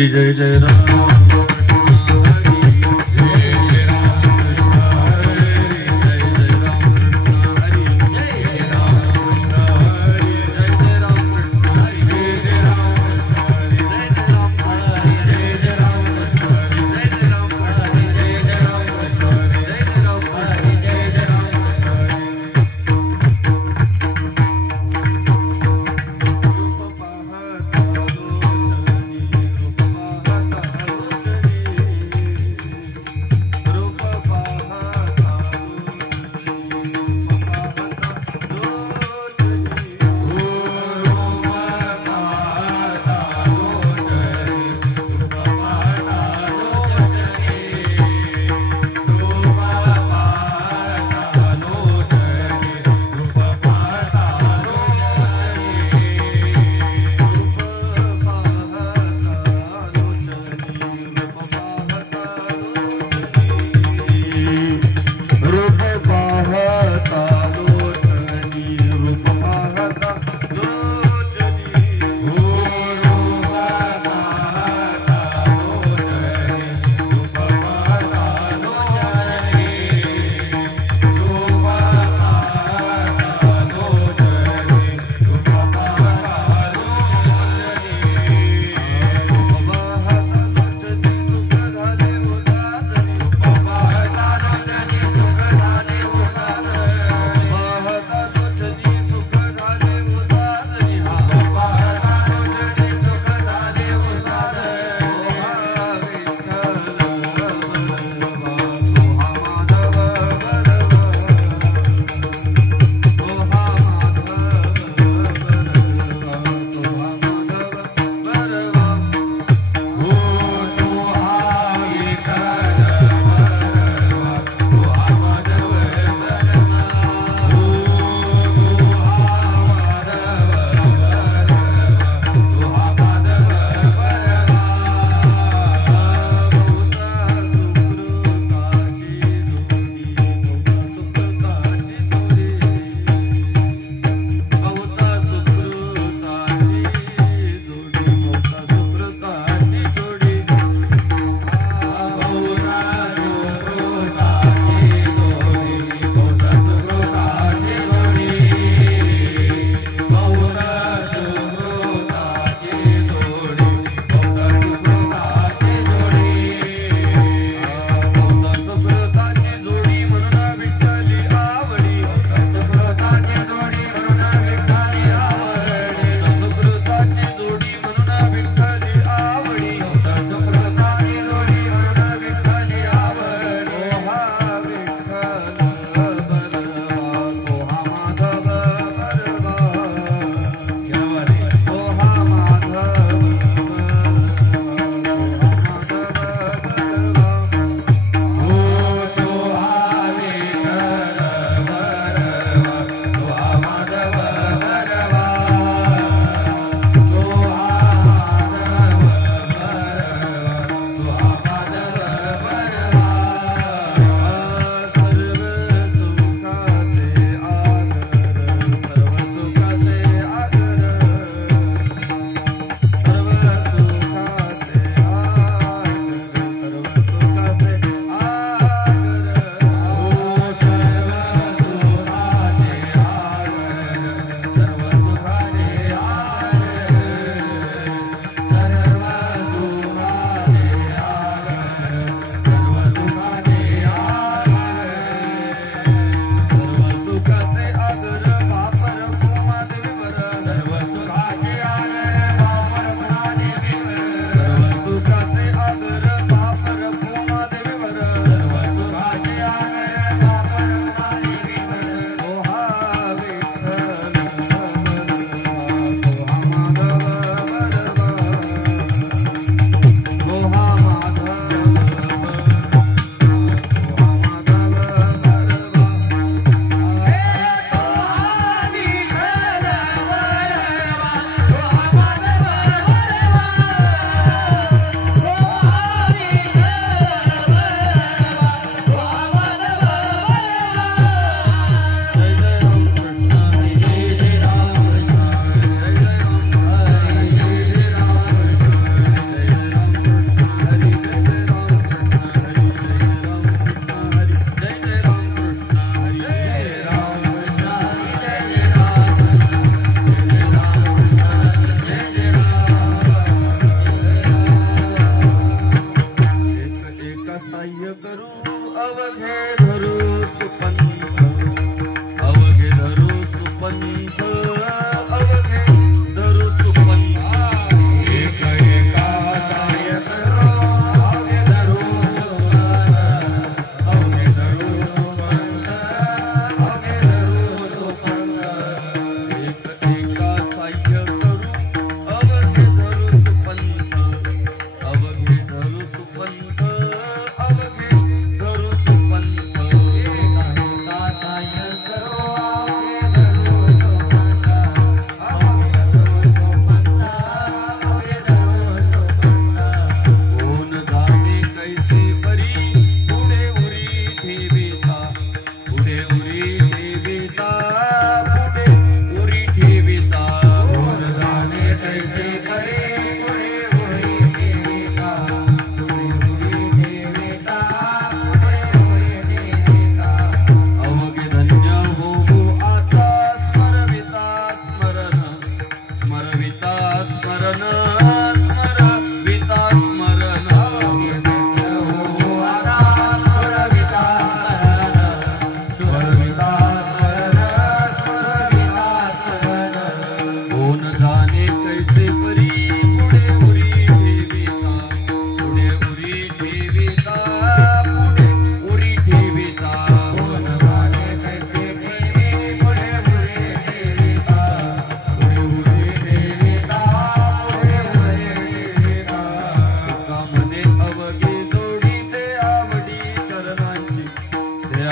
हरि जय जय राम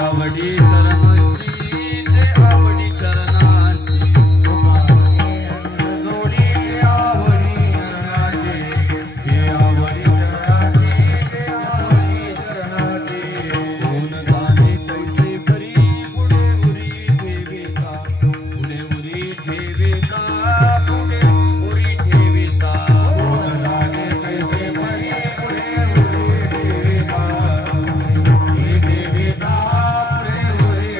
आवडी चरणांची ते आवडी चरणांची जोडी ते आवडी चरणाची ते आवडी चरणाची ते आवडी चरणाची कोण जाणे कैसे परी पुढे उरी ठेविता पुढे उरी ठेविता पुढे उरी ठेविता कोण जाणे कैसे परी पुढे उरी ठेविता उरी ठेविता पुढे उरी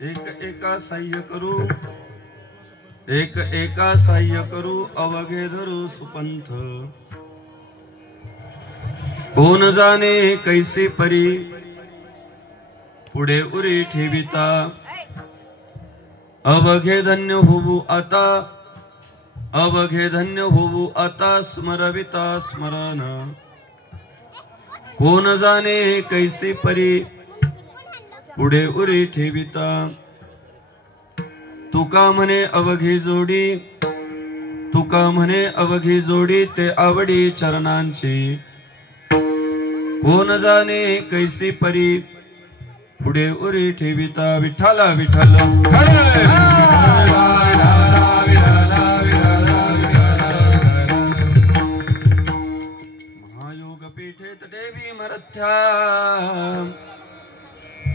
एक एका साह्य करू, एक एका साह्य करू, अवघे धरू सुपंथ. कोण जाणे कैसे परी, पुढे उरी ठेविता. अवघे धन्य होऊ आता, अवघे धन्य होऊ आता, स्मरविता स्मरण. कोण जाणे कैसे परी, पुढे उरी ठेविता. तुका म्हणे अवघी जोडी, तुका म्हणे अवघी जोडी, ते आवडी चरणांची. कोण जाणे कैसी परी, पुढे उरी ठेविता. विठ्ठला विठ्ठल महायोग पीठे तटे मरथ्या,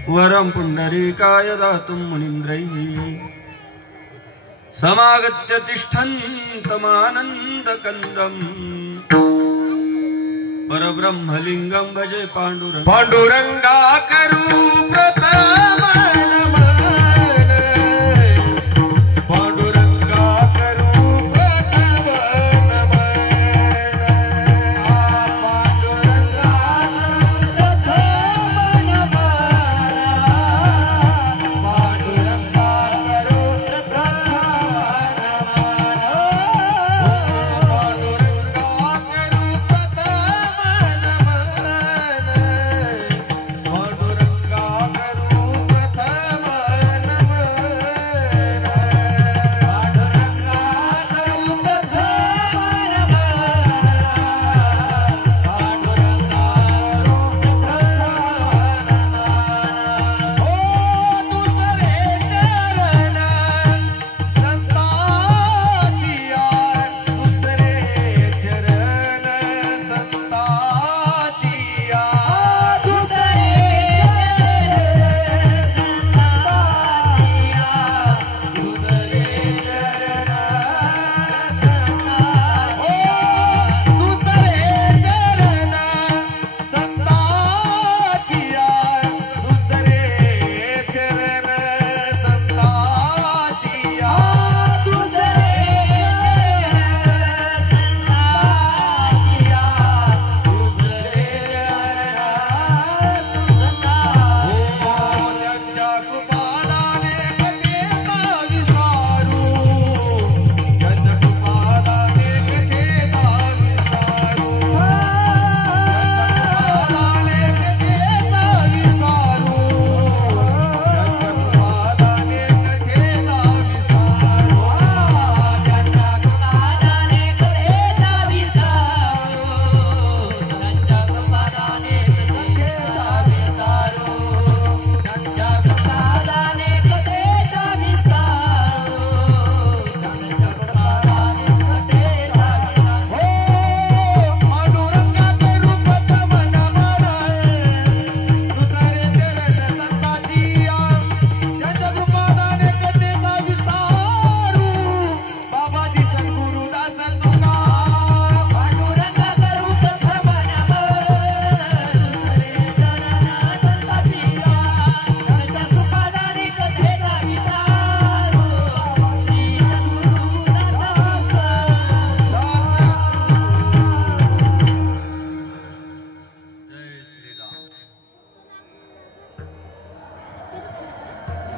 वरम पुंडरीकाय दातुं मुनींद्रैः. समागत्य तिष्ठन्तमानन्दकन्दम्, परब्रह्मलिंगं भजे पांडुरंग. पांडुरंगा करू प्रथम नमन, पांडुरंगा करू प्रथम नमन. पांडुरंगा प्रथम नमन, पांडुरंगा करू प्रथम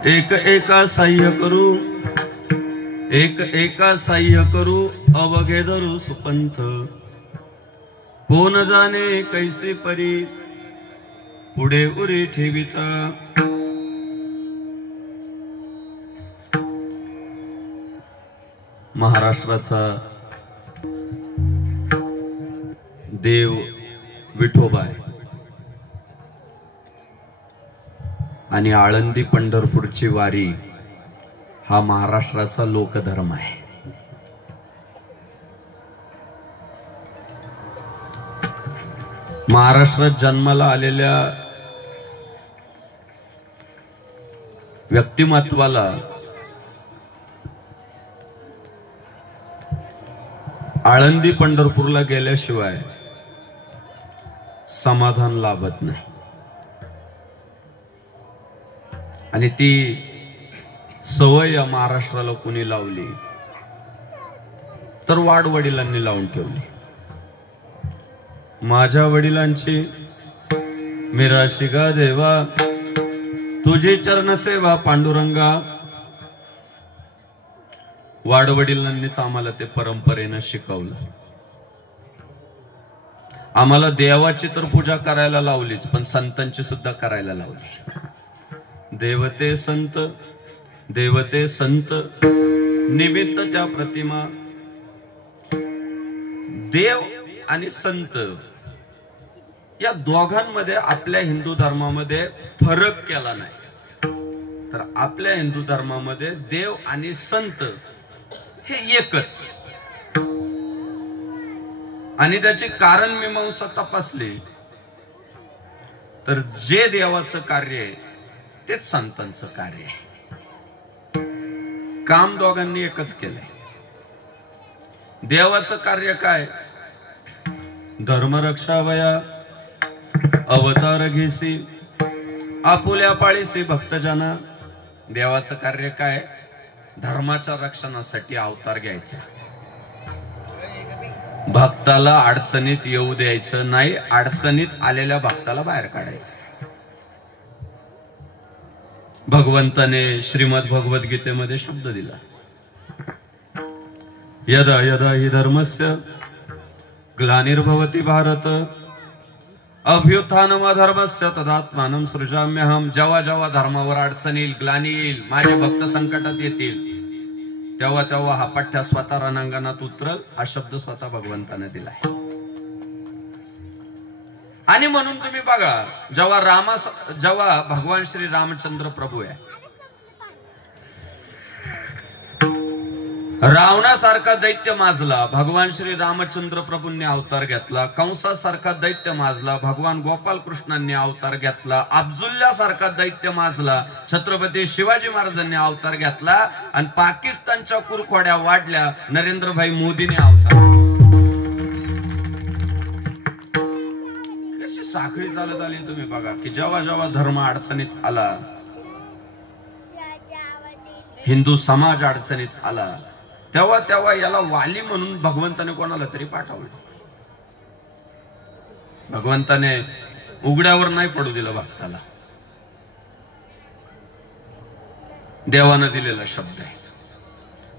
एक एका साह्य करू, एक एका साह्य करू, अवघे धरू सुपंथ. कोण जाणे कैसे परी, पुढे उरी ठेविता. महाराष्ट्राचा देव विठोबा आणि आळंदी पंढरपूरची वारी हा महाराष्ट्राचा लोकधर्म आहे. महाराष्ट्रात जन्माला आलेल्या व्यक्तिमत्वाला आळंदी पंढरपूरला गेल्याशिवाय समाधान लाभत नाही. आणि ती सवय या महाराष्ट्राला कुणी लावली तर वाडवडिलांनी लावून ठेवली. माझ्या वडिलांची मिराशिगा देवा तुझी चरणसेवा पांडुरंगा. वाडवडिलांनीच आम्हाला ते परंपरेनं शिकवलं. आम्हाला देवाची तर पूजा करायला लावलीच, पण संतांची सुद्धा करायला लावली. देवते संत देवते संत निमित्त त्या प्रतिमा. देव आणि संत या दोघांमध्ये आपल्या हिंदू धर्मामध्ये फरक केला नाही. तर आपल्या हिंदू धर्मामध्ये देव आणि संत हे एकच. आणि त्याची कारण मीमांसा तपासली तर जे देवाचं कार्य आहे तेच संतांचं कार्य आहे. काम दोघांनी एकच केलंय. देवाचं कार्य काय? धर्मरक्षावया अवतार घेसी आपुल्या पाळीसी भक्तजना. देवाचं कार्य काय? धर्माच्या रक्षणासाठी अवतार घ्यायचा. भक्ताला अडचणीत येऊ द्यायचं नाही, अडचणीत आलेल्या भक्ताला बाहेर काढायचं. भगवंताने श्रीमद भगवद्गीतेमध्ये शब्द दिला, यदा यदा हि धर्मस्य ग्लानिर्भवति भारत अभ्युत्थानमधर्मस्य तदात्मानं सृजाम्यहम्. जेव्हा जेव्हा धर्मावर अडचण येईल, ग्लानी येईल, माझे भक्त संकटात येतील, तेव्हा तेव्हा हा पठ्ठ्या स्वतः रणांगणात उतरल. हा शब्द स्वतः भगवंताने दिलाय. आणि म्हणून तुम्ही बघा, जेव्हा भगवान श्री रामचंद्र प्रभू आहे, रावणासारखा दैत्य माजला, भगवान श्री रामचंद्र प्रभूंनी अवतार घेतला. कंसासारखा दैत्य माजला, भगवान गोपाल कृष्णांनी अवतार घेतला. अब्दुल्लासारखा दैत्य माजला, छत्रपती शिवाजी महाराजांनी अवतार घेतला. आणि पाकिस्तानच्या कुरखोड्या वाढल्या, नरेंद्रभाई मोदींनी अवतार. कशी साखळी चालत आली तुम्ही बघा, की जेव्हा जेव्हा धर्म अडचणीत आला, हिंदू समाज अडचणीत आला, तेव्हा तेव्हा याला वाली म्हणून भगवंताने कोणाला तरी पाठवलं. भगवंताने उघड्यावर नाही पडू दिलं भक्ताला. देवानं दिलेला शब्द आहे,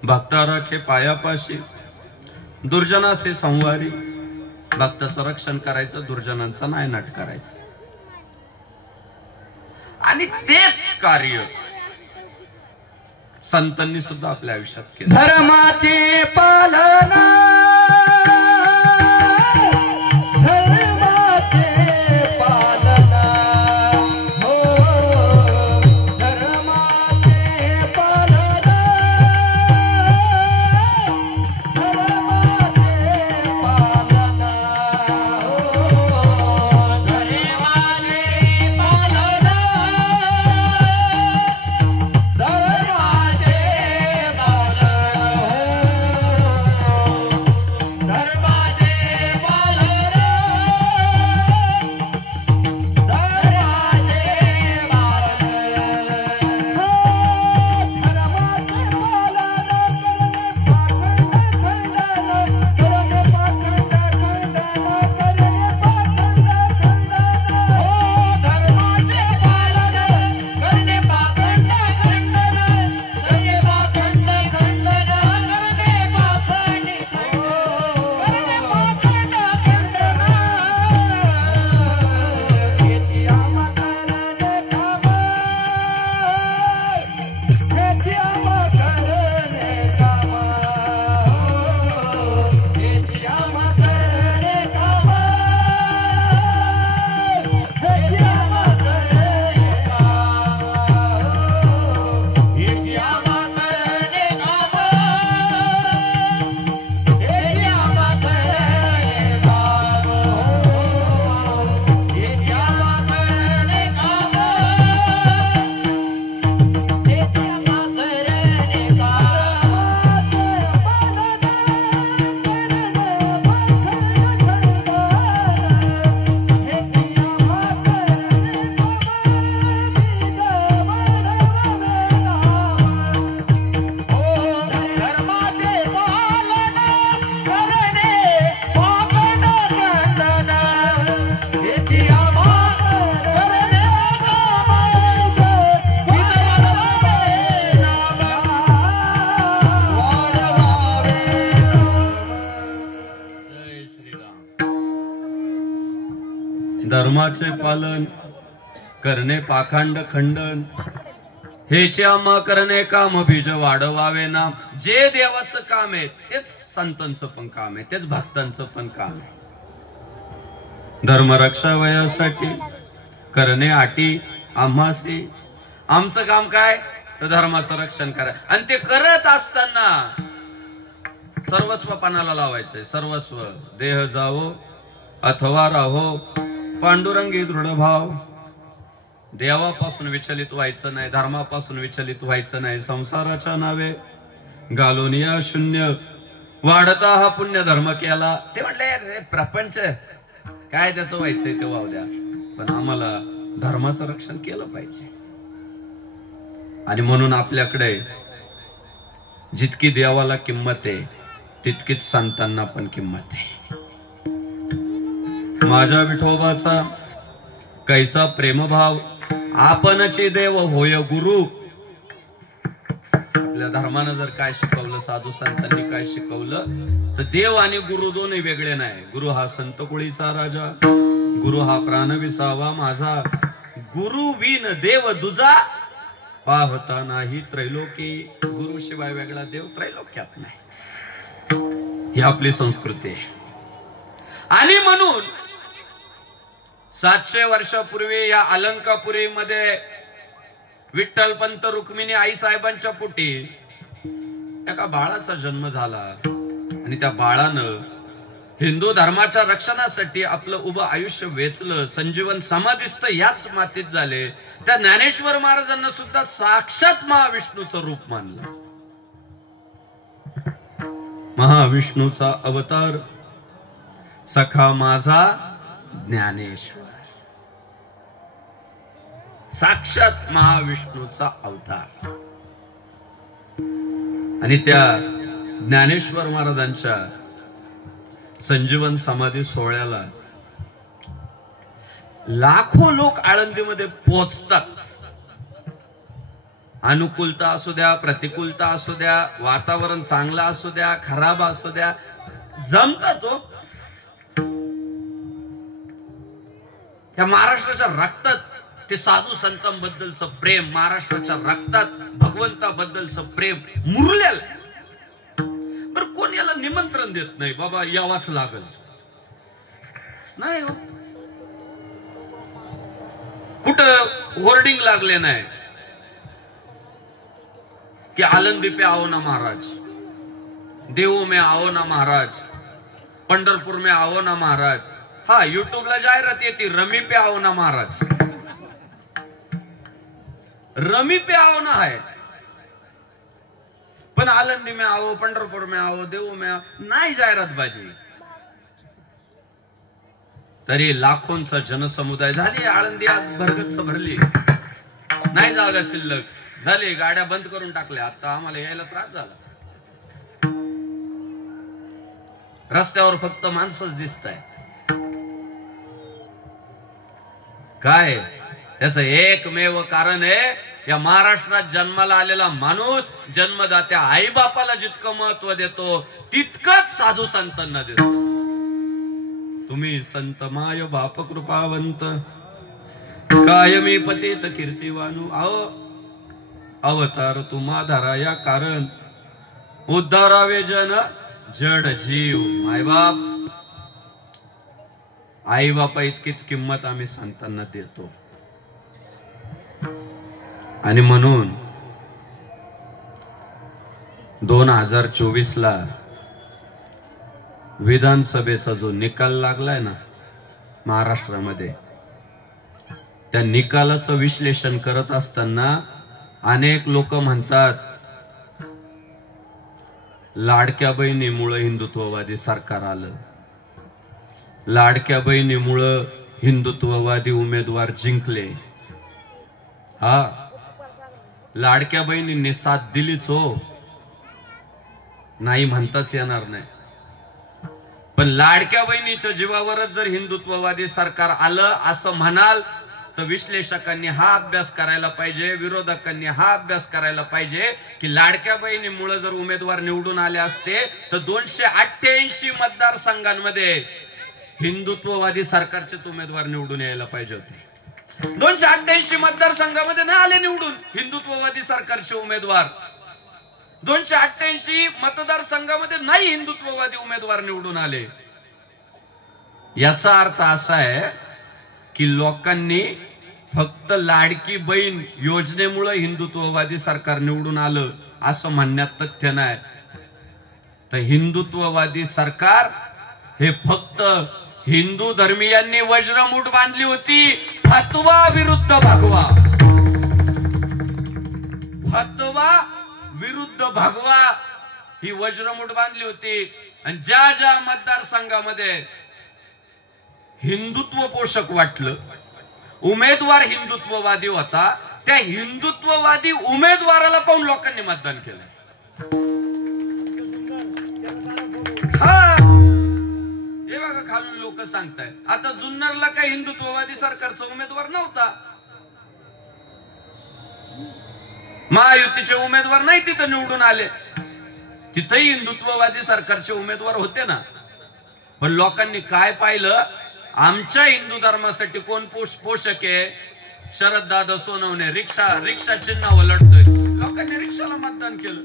भक्ता राखे पायापाशी दुर्जनासे संवारी. भक्ताचं रक्षण करायचं, दुर्जनांचा नायनाट करायचं. आणि तेच कार्य संतांनी सुद्धा आपल्या आयुष्यात केलं. धर्माचे पालना धर्माचे पालन करणे पाखंड खंडन, हेचे आम्हा करणे काम बीज वाढवावे नाम. जे देवाचं काम आहे तेच संतांचं पण काम आहे, तेच भक्तांचं पण काम आहे. धर्मरक्षा वयासाठी करणे आटी आम्हासी. आमचं काम काय तर धर्माचं रक्षण करा. आणि ते करत असताना सर्वस्व पणाला लावायचंय. सर्वस्व देह जावो अथवा राहो पांडुरंगी दृढ भाव. देवापासून विचलित व्हायचं नाही, धर्मापासून विचलित व्हायचं नाही. संसाराच्या नावे घालून या शून्य वाढता हा पुण्य धर्म केला. ते म्हटले प्रपंच काय त्याचं व्हायचंय ते वाहू द्या, पण आम्हाला धर्माचं रक्षण केलं पाहिजे. आणि म्हणून आपल्याकडे जितकी देवाला किंमत आहे तितकीच संतांना पण किंमत आहे. माझ्या विठोबाचा कैसा प्रेमभाव, आपणचे देव होय गुरु. आपल्या धर्मानं जर काय शिकवलं, साधू संतांनी काय शिकवलं, तर देव आणि गुरु दोन्ही वेगळे नाही. गुरु हा संत कुळीचा राजा, गुरु हा प्राण विसावा माझा. गुरु विन देव दुजा पाहता नाही त्रैलोकी. गुरु शिवाय वेगळा देव त्रैलोक्यात नाही. ही आपली संस्कृती आहे. आणि म्हणून 700 वर्षापूर्वी या अलंकापुरीमध्ये विठ्ठलपंत रुक्मिणी आई साहेबांच्या पोटी एका बाळाचा जन्म झाला. आणि त्या बाळानं हिंदू धर्माच्या रक्षणासाठी आपलं उभं आयुष्य वेचलं. संजीवन समाधिस्थ याच मातीत झाले. त्या ज्ञानेश्वर महाराजांना सुद्धा साक्षात महाविष्णूचं रूप मानलं. महाविष्णूचा अवतार सखा माझा ज्ञानेश्वर. साक्षात महाविष्णूचा अवतार. आणि त्या ज्ञानेश्वर महाराजांच्या संजीवन समाधी सोहळ्याला लाखो लोक आळंदीमध्ये पोहोचतात. अनुकूलता असू द्या, प्रतिकूलता असू द्या, वातावरण चांगलं असू द्या, खराब असू द्या, जमतात तो. या महाराष्ट्राच्या रक्तात ते साधू संतांबद्दलचं प्रेम, महाराष्ट्राच्या रक्तात भगवंताबद्दलचं प्रेम मुरलेलं. बरं कोण याला निमंत्रण देत नाही, बाबा यावाच लागल नाही हो. कुठं होर्डिंग लागले नाही कि आलंदी पे आओ ना महाराज, देऊ में आओ ना महाराज, पंढरपूर में आओ ना महाराज. हा युट्यूबला जाहिरात येते रमी पे आओ ना महाराज. रमी पे आओ ना है, पण आलंदी में आओ, पंढरपूर में आओ, देऊ में आओ नाही जाहिरात बाजी. तरी लाखोंचा जनसमुदाय झाली. आळंदी आज भरगच्च भरली, नाही जागा शिल्लक झाली. गाड्या बंद करून टाकल्या. आता आम्हाला यायला त्रास झाला. रस्त्यावर फक्त माणसंच दिसत आहे. काय त्याचं एकमेव कारण आहे, या महाराष्ट्रात जन्माला आलेला माणूस जन्मदात्या आई बापाला जितकं महत्व देतो तितकंच साधू संतांना देतो. तुम्ही संत माय बाप कृपावंत, कायमी पतित कीर्तिवानू. अहो अवतार तुम्हा धराया कारण, उद्धारावे जन जड जीव. मायबाप आई बापा इतकीच किंमत आम्ही संतांना देतो. आणि म्हणून 2024 ला विधानसभेचा जो निकाल लागलाय ना महाराष्ट्रामध्ये, त्या निकालाचं विश्लेषण करत असताना अनेक लोक म्हणतात लाडक्या बहिणीमुळे हिंदुत्ववादी सरकार आलं, लाडक्या बहिणीमुळे हिंदुत्ववादी उमेदवार जिंकले. हा लाडक्या बहिणींनी साथ दिलीच हो, नाही म्हणताच येणार नाही. पण लाडक्या बहिणीच्या जीवावरच जर हिंदुत्ववादी सरकार आलं असं म्हणाल तर विश्लेषकांनी हा अभ्यास करायला पाहिजे, विरोधकांनी हा अभ्यास करायला पाहिजे की लाडक्या बहिणीमुळे जर उमेदवार निवडून आले असते तर 288 मतदारसंघांमध्ये हिंदुत्ववादी सरकारचेच उमेदवार निवडून यायला पाहिजे होते. 288 मतदारसंघामध्ये नाही आले निवडून हिंदुत्ववादी सरकारचे उमेदवार. 288 मतदारसंघामध्ये नाही हिंदुत्ववादी उमेदवार निवडून आले. याचा अर्थ असा आहे की लोकांनी फक्त लाडकी बहीण योजनेमुळे हिंदुत्ववादी सरकार निवडून आलं असं म्हणण्यात तथ्य नाही. तर हिंदुत्ववादी सरकार हे फक्त हिंदू धर्मीयांनी वज्रमूठ बांधली होती. फतवा विरुद्ध भगवा, फतवा विरुद्ध भगवा ही वज्रमूठ बांधली होती. आणि ज्या ज्या मतदारसंघामध्ये हिंदुत्व पोषक वाटलं, उमेदवार हिंदुत्ववादी होता, त्या हिंदुत्ववादी उमेदवाराला पाहून लोकांनी मतदान केलं. हे बघा खालून लोक सांगताय. आता जुन्नरला काही हिंदुत्ववादी सरकारचा उमेदवार नव्हता, महायुतीचे उमेदवार नाही तिथं निवडून आले. तिथेही हिंदुत्ववादी सरकारचे उमेदवार होते ना. पण लोकांनी काय पाहिलं, आमच्या हिंदू धर्मासाठी कोण पोषक आहे, शरद दादा सोनवणे रिक्षा चिन्हावर लढतोय. लोकांनी रिक्षाला मतदान केलं.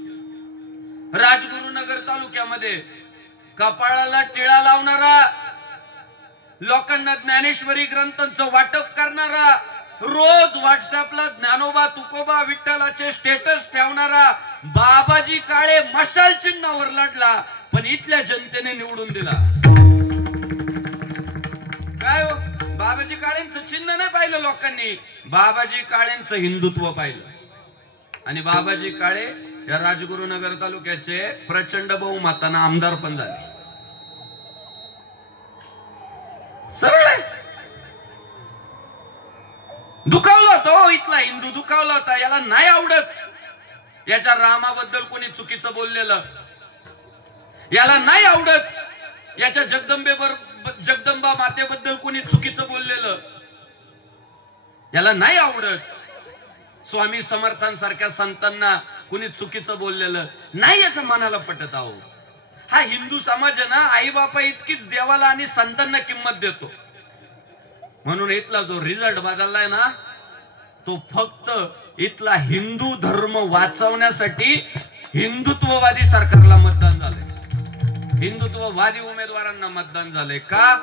राजगुरुनगर तालुक्यामध्ये कपाळाला टिळा लावणारा, लोकांना ज्ञानेश्वरी ग्रंथांचं वाटप करणारा, रोज व्हॉट्सअपला ज्ञानोबा तुकोबा विठ्ठलाचे स्टेटस ठेवणारा बाबाजी काळे मशाल चिन्हावर लढला, पण इथल्या जनतेने निवडून दिला. काय हो, बाबाजी काळेंचं चिन्ह नाही पाहिलं लोकांनी, बाबाजी काळेंचं हिंदुत्व पाहिलं. आणि बाबाजी काळे या राजगुरुनगर तालुक्याचे प्रचंड बहुमतानं आमदार पण झाले. सरळ आहे. दुखावला होता इथला हिंदू, दुखावला होता. याला नाही आवडत याच्या रामाबद्दल कोणी चुकीचं बोललेलं, याला नाही आवडत याच्या जगदंबा मातेबद्दल कोणी चुकीचं बोललेलं, याला नाही आवडत स्वामी समर्थांसारख्या संतांना कोणी चुकीचं बोललेलं नाही, याच्या मनाला पटत. आहो, हा हिंदू समाज आहे ना, आई बापा इतकीच देवाला आणि संतांना किंमत देतो. म्हणून इथला जो रिझल्ट बदललाय ना, तो फक्त इथला हिंदू धर्म वाचवण्यासाठी हिंदुत्ववादी सरकारला मतदान झालंय, हिंदुत्ववादी उमेदवारांना मतदान झालंय. का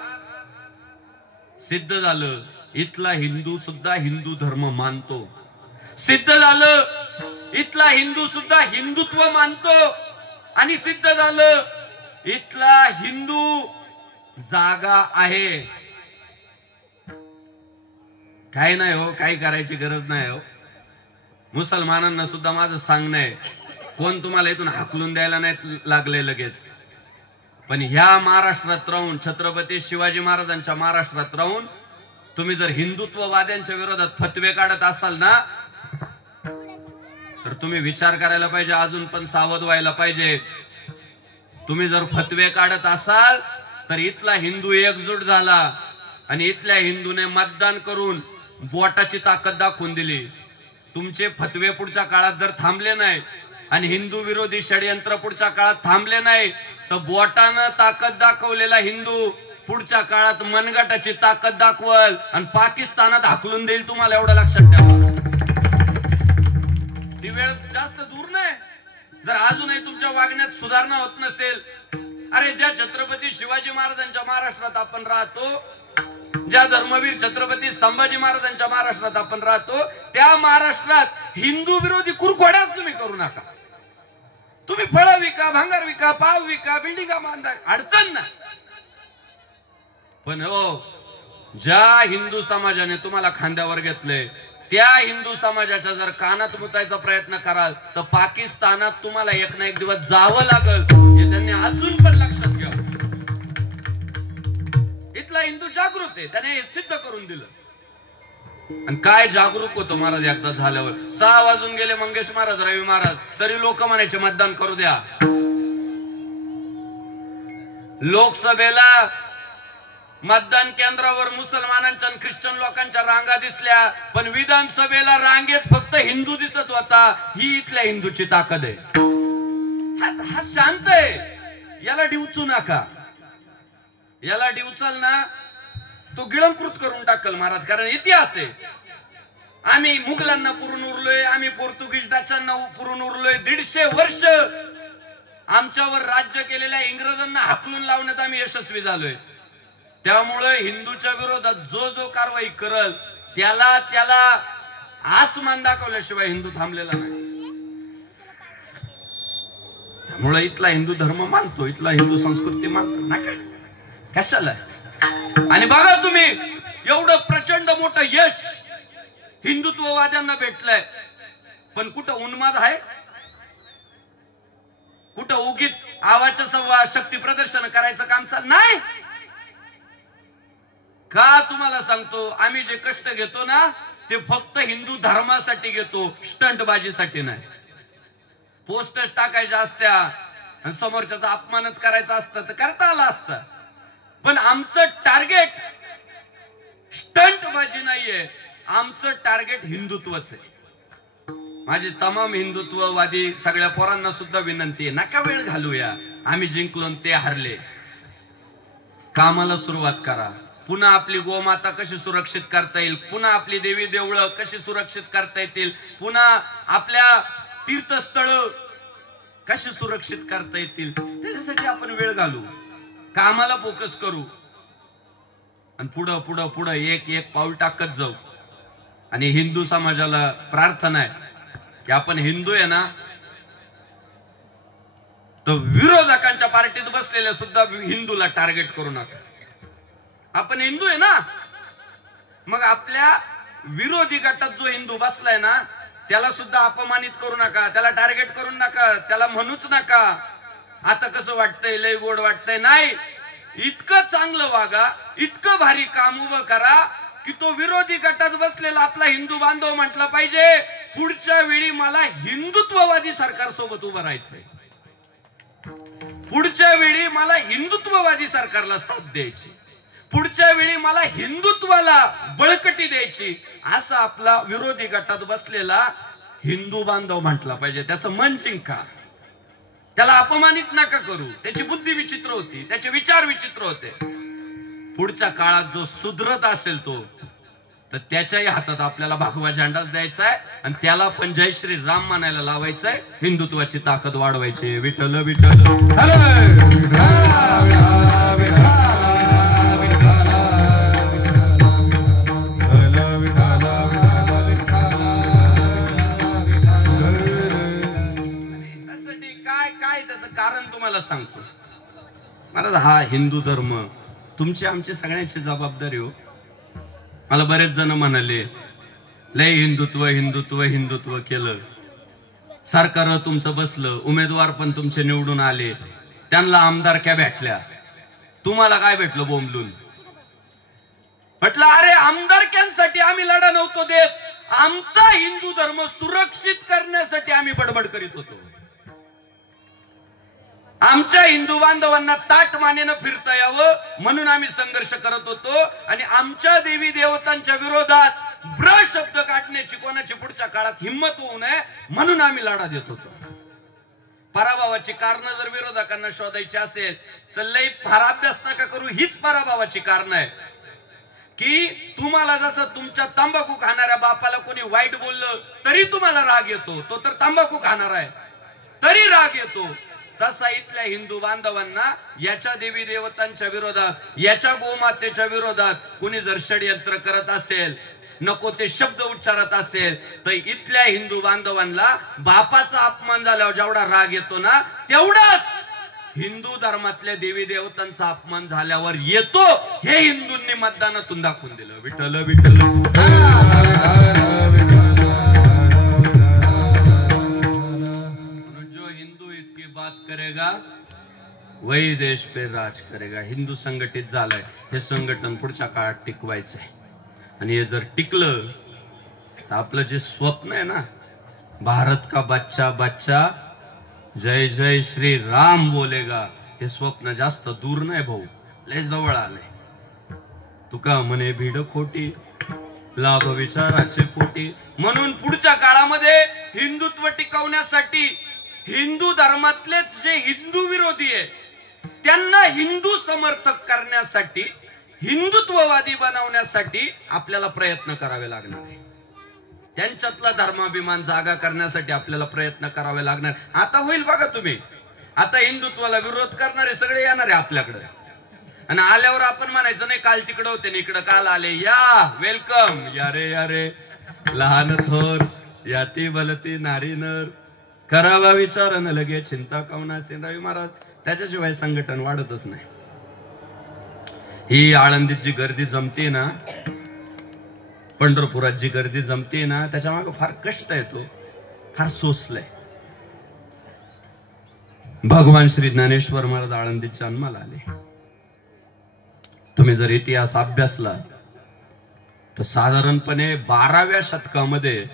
सिद्ध झालं, इथला हिंदू सुद्धा हिंदू धर्म मानतो. सिद्ध झालं, इथला हिंदू सुद्धा हिंदुत्व मानतो. आणि सिद्ध झालं, इथला हिंदू जागा आहे. काही नाही हो, काही करायची गरज नाही हो. मुसलमानांना सुद्धा माझं सांगणं आहे, कोण तुम्हाला इथून हाकलून द्यायला नाही लागले लगेच. पण ह्या महाराष्ट्रात राहून, छत्रपती शिवाजी महाराजांच्या महाराष्ट्रात राहून तुम्ही जर हिंदुत्ववाद्यांच्या विरोधात फतवे काढत असाल ना, तर तुम्ही विचार करायला पाहिजे, अजून पण सावध व्हायला पाहिजे. तुम्ही जर फतवे काढत असाल तर इथला हिंदू एकजूट झाला आणि इथल्या हिंदूने मतदान करून बोटाची ताकद दाखवून दिली. तुमचे फतवे पुढच्या काळात जर थांबले नाही आणि हिंदू विरोधी षडयंत्र पुढच्या काळात थांबले नाही, तर बोटानं ताकद दाखवलेला हिंदू पुढच्या काळात मनगटाची ताकद दाखवल आणि पाकिस्तानात हाकलून देईल. तुम्हाला एवढं लक्षात ठेवा. ती वेळ जास्त दूर नाही. जर अजूनही तुमच्या वागण्यात सुधारणा होत नसेल, अरे ज्या छत्रपती शिवाजी महाराजांच्या महाराष्ट्रात आपण राहतो, ज्या धर्मवीर छत्रपती संभाजी महाराजांच्या महाराष्ट्रात आपण राहतो, त्या महाराष्ट्रात हिंदू विरोधी कुरघोड्याच तुम्ही करू नका. तुम्ही फळं विका, भांगार विका, पाव विका, बिल्डिंगा बांधा, अडचण नाही. पण हो, ज्या हिंदू समाजाने तुम्हाला खांद्यावर घेतले, त्या हिंदू समाजाच्या जर कानात मुतायचा प्रयत्न कराल तर पाकिस्तानात तुम्हाला एक ना एक दिवस जावं लागल. हे त्यांनी अजून पण लक्षात घ्यावं. इथला हिंदू जागृत आहे, त्याने हे सिद्ध करून दिलं. आणि काय जागरूक होतो महाराज एकदा झाल्यावर. 6 वाजून गेले, मंगेश महाराज, रवी महाराज, तरी लोक म्हणायचे मतदान करू द्या. लोकसभेला मतदान केंद्रावर मुसलमानांच्या आणि ख्रिश्चन लोकांच्या रांगा दिसल्या, पण विधानसभेला रांगेत फक्त हिंदू दिसत होता. ही इथल्या हिंदूची ताकद आहे. हा शांत आहे, याला डिवचू नका. याला डिवचाल ना तो गिळंकृत करून टाकल महाराज, कारण इतिहास आहे. आम्ही मुघलांना पुरून उरलोय, आम्ही पोर्तुगीज डचांना पुरून उरलोय. 150 वर्ष आमच्यावर राज्य केलेल्या इंग्रजांना हाकलून लावण्यात आम्ही यशस्वी झालोय. त्यामुळे हिंदूच्या विरोधात जो जो कारवाई करल त्याला त्याला आसमान दाखवल्याशिवाय हिंदू थांबलेला नाही. त्यामुळे इथला हिंदू धर्म मानतो, इथला हिंदू संस्कृती मानतो नका कशाला. आणि बघा तुम्ही एवढं प्रचंड मोठं यश हिंदुत्ववाद्यांना भेटलंय, पण कुठं उन्माद आहे, कुठं उगीच आवाच्या सव्वा शक्ती प्रदर्शन करायचं काम चाल नाही का. तुम्हाला सांगतो आम्ही जे कष्ट घेतो ना ते फक्त हिंदू धर्मासाठी घेतो, स्टंटबाजीसाठी नाही. पोस्टर्स टाकायच्या असत्या आणि समोरच्याचा अपमानच करायचा असता तर करता आला असता, पण आमचं टार्गेट स्टंटबाजी नाहीये, आमचं टार्गेट हिंदुत्वच आहे. माझी तमाम हिंदुत्ववादी सगळ्या पोरांना सुद्धा विनंती आहे, नका वेळ घालूया. आम्ही जिंकलो ते हरले, कामाला सुरुवात करा. पुन्हा आपली गोमाता कशी सुरक्षित करता येईल, पुन्हा आपली देवी देवळं कशी सुरक्षित करता येतील, पुन्हा आपल्या तीर्थस्थळ कशी सुरक्षित करता येतील, त्याच्यासाठी आपण वेळ घालू, कामाला फोकस करू आणि पुढं पुढं पुढं एक एक पाऊल टाकत जाऊ. आणि हिंदू समाजाला प्रार्थना आहे की आपण हिंदू आहे ना, तर विरोधकांच्या पार्टीत बसलेल्या सुद्धा हिंदूला टार्गेट करू नका. आपण हिंदू आहे ना, मग आपल्या विरोधी गटात जो हिंदू बसलाय ना त्याला सुद्धा अपमानित करू नका, त्याला टार्गेट करू नका, त्याला म्हणूच नका आता कसं वाटतंय, लय गोड वाटतंय. नाही, इतकं चांगलं वागा, इतकं भारी काम उभं करा की तो विरोधी गटात बसलेला आपला हिंदू बांधव म्हटला पाहिजे पुढच्या वेळी मला हिंदुत्ववादी सरकार सोबत उभं राहायचंय, पुढच्या वेळी मला हिंदुत्ववादी सरकारला साथ द्यायची, पुढच्या वेळी मला हिंदुत्वाला बळकटी द्यायची, असं आपला विरोधी गटात बसलेला हिंदू बांधव म्हटला पाहिजे. त्याचं मन जिंका, त्याला अपमानित नका करू. त्याची बुद्धी विचित्र होती, त्याचे विचार विचित्र होते. पुढच्या काळात जो सुधरत असेल तो तर त्याच्याही हातात आपल्याला भगवा झेंडाच द्यायचा आहे आणि त्याला पण जय श्री राम म्हणायला लावायचंय, हिंदुत्वाची ताकद वाढवायची. विठ्ठल विठ्ठल काय त्याचं कारण तुम्हाला सांगतो महाराज. हा हिंदू धर्म तुमची आमची सगळ्यांची जबाबदारी हो. मला बरेच जण म्हणाले लय हिंदुत्व हिंदुत्व हिंदुत्व केलं, सरकार तुमचं बसलं, उमेदवार पण तुमचे निवडून आले, त्यांना आमदारक्या भेटल्या, तुम्हाला काय भेटलं बोंबलून. म्हटलं अरे आमदारक्यांसाठी आम्ही लढा नव्हतो देत, आमचा हिंदू धर्म सुरक्षित करण्यासाठी आम्ही बडबड करीत होतो. आमच्या हिंदू बांधवांना ताट मानेनं फिरता यावं म्हणून आम्ही संघर्ष करत होतो. आणि आमच्या देवी देवतांच्या विरोधात ब्र शब्द काढण्याची कोणाची पुढच्या काळात हिंमत होऊ नये म्हणून आम्ही लढा देत होतो. पराभवाची कारण जर विरोधकांना शोधायची असेल तर लई फार अभ्यास नका करू, हीच पराभवाची कारण आहे की तुम्हाला जसं तुमच्या तंबाखू खाणाऱ्या बापाला कोणी वाईट बोललं तरी तुम्हाला राग येतो, तो तर तंबाखू खाणार आहे तरी राग येतो, तसा इथल्या हिंदू बांधवांना याच्या देवी देवतांच्या विरोधात, याच्या गोमातेच्या विरोधात कुणी जर षडयंत्र करत असेल, नको ते शब्द उच्चारत असेल तर इथल्या हिंदू बांधवांना बापाचा अपमान झाल्यावर जेवढा राग येतो ना तेवढाच हिंदू धर्मातल्या देवी देवतांचा अपमान झाल्यावर येतो. हे हिंदूंनी मतदानातून दाखवून दिलं. विठ्ठल विठ्ठल बात करेगा वही देश पे राज करेगा. हिंदू संघटित झालाय, हे संघटन पुढच्या काळात टिकवायचंय. आणि हे जर टिकलं तर आपलं जे स्वप्न आहे ना, भारत का बच्चा बच्चा जय जय श्री राम बोलेगा, हे स्वप्न जास्त दूर नाही भाऊ, लय जवळ आलंय. तुका म्हणे भीड खोटी लाभ विचाराचे पोटी. म्हणून पुढच्या काळामध्ये हिंदुत्व टिकवण्यासाठी हिंदू धर्मातलेच जे हिंदू विरोधी आहे त्यांना हिंदू समर्थक करण्यासाठी, हिंदुत्ववादी बनवण्यासाठी आपल्याला प्रयत्न करावे लागणार आहे. त्यांच्यातला धर्माभिमान जागा करण्यासाठी आपल्याला प्रयत्न करावे लागणार. आता होईल बघा तुम्ही. आता हिंदुत्वाला विरोध करणारे सगळे येणार आहे आपल्याकडे, आणि आल्यावर आपण म्हणायचं नाही काल तिकडे होते ना इकडे काल आले, या वेलकम, या रे लहान थोर याती बलती नारी नर, करावा विचार न लगे चिंता कावना. रवी महाराज, त्याच्याशिवाय संघटन वाढतच नाही. ही आळंदीत जी गर्दी जमते ना, पंढरपुरात जी गर्दी जमते ना, त्याच्या मागे फार कष्ट येतो, फार सोसलंय. भगवान श्री ज्ञानेश्वर महाराज आळंदीत जन्माला आले. तुम्ही जर इतिहास अभ्यासला तर साधारणपणे 12व्या शतकामध्ये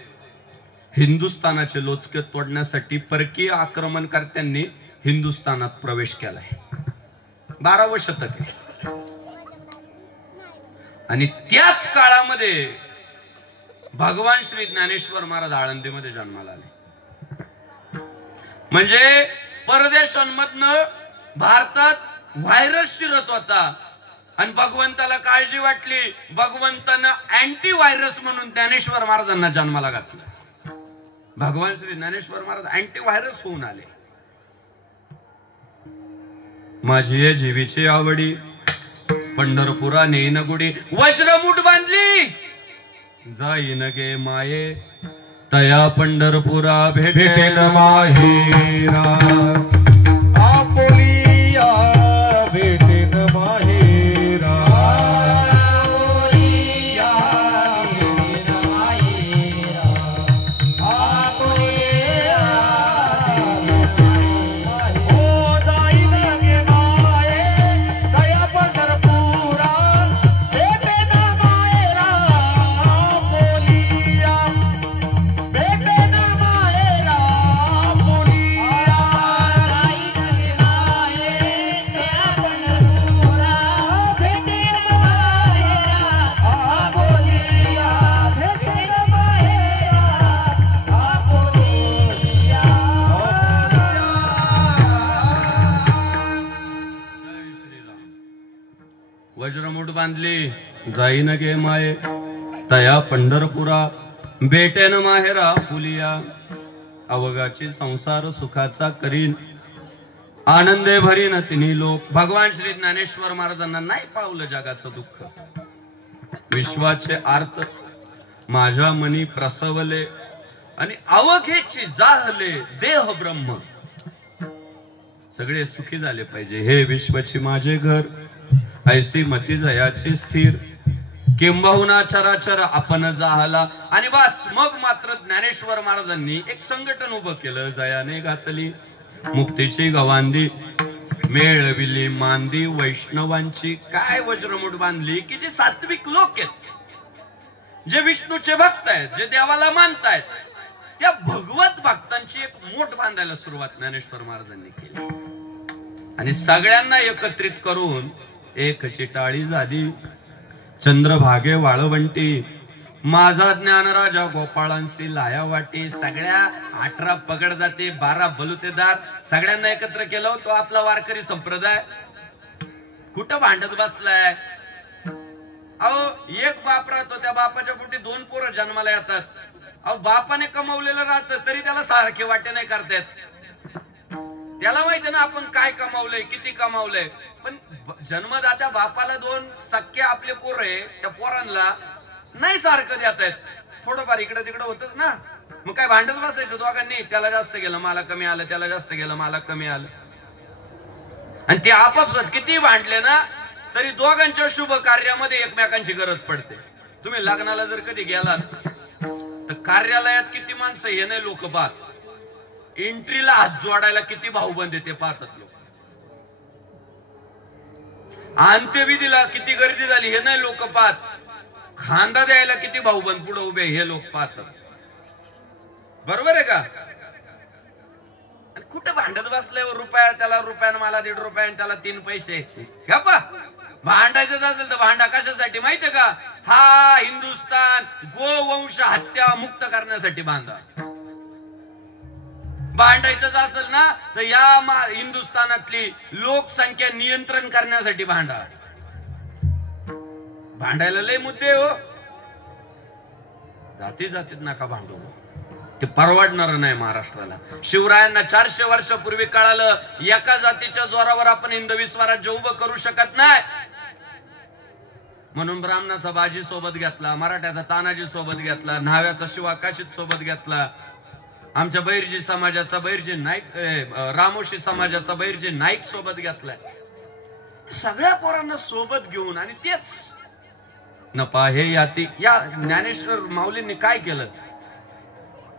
हिंदुस्थानाचे लोचके तोडण्यासाठी परकीय आक्रमणकर्त्यांनी हिंदुस्थानात प्रवेश केलाय. 12वं शतक आहे. आणि त्याच काळामध्ये भगवान श्री ज्ञानेश्वर महाराज आळंदीमध्ये जन्माला आले. म्हणजे परदेशांमधनं भारतात व्हायरस शिरत होता आणि भगवंताला काळजी वाटली, भगवंतानं अँटी व्हायरस म्हणून ज्ञानेश्वर महाराजांना जन्माला घातलं. भगवान श्री ज्ञानेश्वर महाराज अँटी व्हायरस होऊन आले. माझी ये जीवीची आवडी, पंढरपुरा नेन गुडी, वज्रमूठ बांधली जाईन गे माये, तया पंढरपुरा भेटेन माहेरा. आपुलिया भेटेन माहेरा, आपुलिया भेटेन माहेरा, आपुलिया ओ जाईन गे माये, तया पंढरपुरा भेटेन माहेरा, आपुलिया भेटेन माहेरा, आपुलिया जाईन गे माये, तया पंढरपुरा भेटेन माहेरा, आपुलिया भेटेन माहेरा, आपुलिया. वज्रमूठ बांधली जाईन गे माये, तया पंढरपुरा भेटेन माहेरा फुलिया. अवघाची संसार सुखाचा करीन, आनंदे भरीन तिन्ही लोक. भगवान श्री ज्ञानेश्वर महाराजांना नाही पावलं जगाचं दुःख. विश्वाचे आर्त माझ्या मनी प्रसवले, आणि अवघेची जाहले देह ब्रह्म. सगळे सुखी झाले पाहिजे. हे विश्वाची माझे घर, ऐसी मती जयाची स्थिर, किंबहुना चराचर आपण जाहला. आणि बस मग मात्र ज्ञानेश्वर महाराजांनी एक संघटन उभं केलं. जयाने घातली मुक्तीची गवांदी, मेळविली मांदी वैष्णवांची. काय वज्रमूठ बांधली की जे सात्विक लोक आहेत, जे विष्णूचे भक्त आहेत, जे देवाला मानतायत, त्या भगवत भक्तांची एक मोठ बांधायला सुरुवात ज्ञानेश्वर महाराजांनी केली. आणि सगळ्यांना एकत्रित करून एकची टाळी झाली. चंद्रभागे वाळवंटी, माझा ज्ञान राजा गोपाळांशी लाया वाटी. सगळ्या 18 पगड जाते, 12 बलुतेदार, सगळ्यांना एकत्र केलं. तो आपला वारकरी संप्रदाय कुठं भांडत बसलाय. अहो एक बाप राहतो, त्या बापाच्या पोटी 2 पोरं जन्माला येतात. अहो बापाने कमवलेलं राहतं तरी त्याला सारखे वाटे नाही करतात. त्याला माहिती ना आपण काय कमावलंय, किती कमावलंय. पण जन्मदात्या बापाला 2 सख्खे आपले पोर आहे, त्या पोरांना नाही सारखं देत आहेत. थोडंफार इकडे तिकडे होतच ना. मग काय भांडत बसायचं दोघांनी, त्याला जास्त गेलं मला कमी आलं, त्याला जास्त गेलं मला कमी आलं. आणि ते आपापसात किती भांडले ना तरी दोघांच्या शुभ कार्यामध्ये एकमेकांची गरज पडते. तुम्ही लग्नाला जर कधी गेलात तर कार्यालयात किती माणसं हे नाही लोक पाहत, एंट्रीला हात जोडायला किती भाऊबंद ते पाहतात लोक. अंत्यविधीला किती गर्दी झाली हे नाही लोक पाहत, खांदा द्यायला किती भाऊबंद पुढे उभे हे लोक पाहतात. बरोबर आहे का? आणि कुठं भांडत बसल्यावर रुपया त्याला रुपयानं मला 1.5 रुपया आणि त्याला 3 पैसे. गप्पा भांडायचं असेल तर भांडा कशासाठी माहितीये का? हा हिंदुस्थान गोवंश हत्या मुक्त करण्यासाठी बांधा. भांडायचंच असेल ना तर या हिंदुस्थानातली लोकसंख्या नियंत्रण करण्यासाठी भांडा. भांडायला लय मुद्दे हो. जाती जातीत नका भांडू, ते परवडणार नाही महाराष्ट्राला. शिवरायांना 400 वर्षापूर्वी कळालं एका जातीच्या जोरावर आपण हिंदवी स्वराज्य उभं करू शकत नाही. म्हणून ब्राह्मणाचा बाजी सोबत घेतला, मराठ्याचा तानाजी सोबत घेतला, न्हाव्याचा शिवा काशीद सोबत घेतला, आमच्या बैरजी समाजाचा बैरजी नाईक, रामोशी समाजाचा बैरजी नाईक सोबत घेतलाय. सगळ्या पोरांना सोबत घेऊन आणि तेच नपा हे याती. या ज्ञानेश्वर माऊलींनी काय केलं,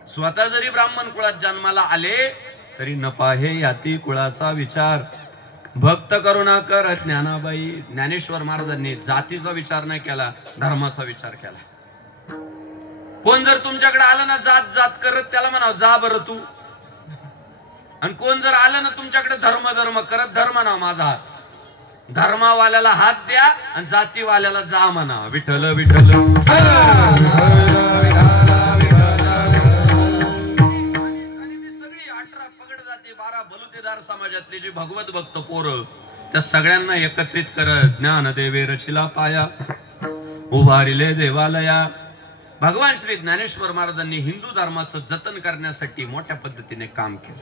स्वतः जरी ब्राह्मण कुळात जन्माला आले तरी नपा हे याती कुळाचा विचार भक्त करुणा कर ज्ञानाबाई. ज्ञानेश्वर महाराजांनी जातीचा विचार नाही केला, धर्माचा विचार केला. कोण जर तुमच्याकडे आलं ना जात जात करत, त्याला म्हणावं जा बरं तू. आणि कोण जर आलं ना तुमच्याकडे धर्म धर्म करत, धर्म नाव माझा हात. धर्मावाल्याला हात द्या आणि जातीवाल्याला जा म्हणा. विठ्ठल विठ्ठल. सगळी 18 पगड जाती, 12 बलुतेदार समाजातली जी भगवत भक्त पोरं, त्या सगळ्यांना एकत्रित करत ज्ञान देवे रचिला पाया, उभारिले देवालया. भगवान श्री ज्ञानेश्वर महाराजांनी हिंदू धर्माचं जतन करण्यासाठी मोठ्या पद्धतीने काम केलं.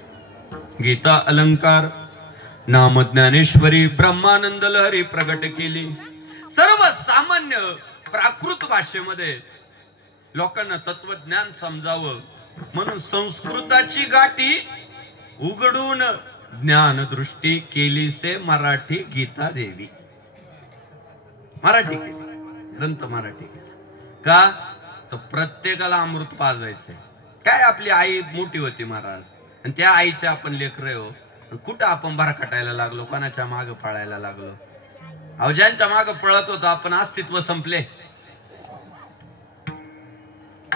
गीता अलंकार, नाम ज्ञानेश्वरी, ब्रह्मानंद लहरी प्रगट केली. सर्व सामान्य प्राकृत भाषेमध्ये लोकांना तत्वज्ञान समजावं म्हणून संस्कृताची गाठी उघडून ज्ञान दृष्टी केली से मराठी गीता देवी. मराठी केली, ग्रंथ मराठी केला. का तर प्रत्येकाला अमृत पाजायचंय. काय आपली आई मोठी होती महाराज, आणि त्या आईचे आपण लेकरं हो. कुठं आपण भरकटायला लागलो, कोणाच्या माग पळायला लागलो. अहो ज्यांच्या माग पळत होतो आपण अस्तित्व संपले.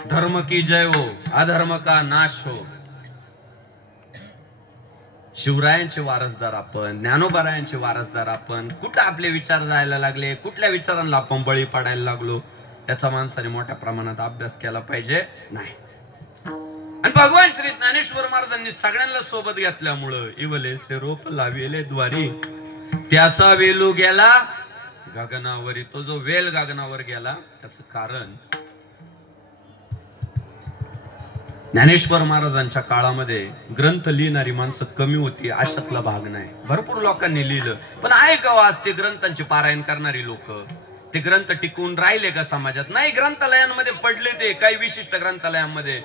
धर्म की जय हो, अधर्म का नाश हो. शिवरायांचे वारसदार आपण, ज्ञानोबारायांचे वारसदार आपण. कुठं आपले विचार जायला लागले, कुठल्या विचारांना आपण बळी पडायला लागलो, याचा माणसाने मोठ्या प्रमाणात अभ्यास केला पाहिजे. नाही. आणि भगवान श्री ज्ञानेश्वर महाराजांनी सगळ्यांना सोबत घेतल्यामुळं इवले से रोप लाविले द्वारी, त्याचा वेलू गेला गगनावरी. तो जो वेल गगनावर गेला त्याचं कारण ज्ञानेश्वर महाराजांच्या काळामध्ये ग्रंथ लिहिणारी माणसं कमी होती अशातला भाग नाही. भरपूर लोकांनी लिहिलं, पण आहे का आज ते ग्रंथांचे पारायण करणारी लोक? ते ग्रंथ टिकून राहिले का समाजात? नाही. ग्रंथालयांमध्ये पडले ते काही विशिष्ट ग्रंथालयांमध्ये,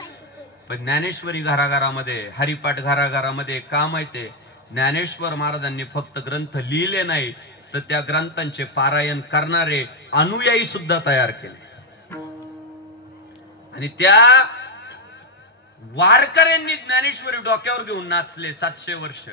पण ज्ञानेश्वरी घराघरामध्ये, हरिपाठ घराघरामध्ये का माहितीये, ज्ञानेश्वर महाराजांनी फक्त ग्रंथ लिहिले नाही तर त्या ग्रंथांचे पारायण करणारे अनुयायी सुद्धा तयार केले. आणि त्या वारकऱ्यांनी ज्ञानेश्वरी डोक्यावर घेऊन नाचले 700 वर्ष.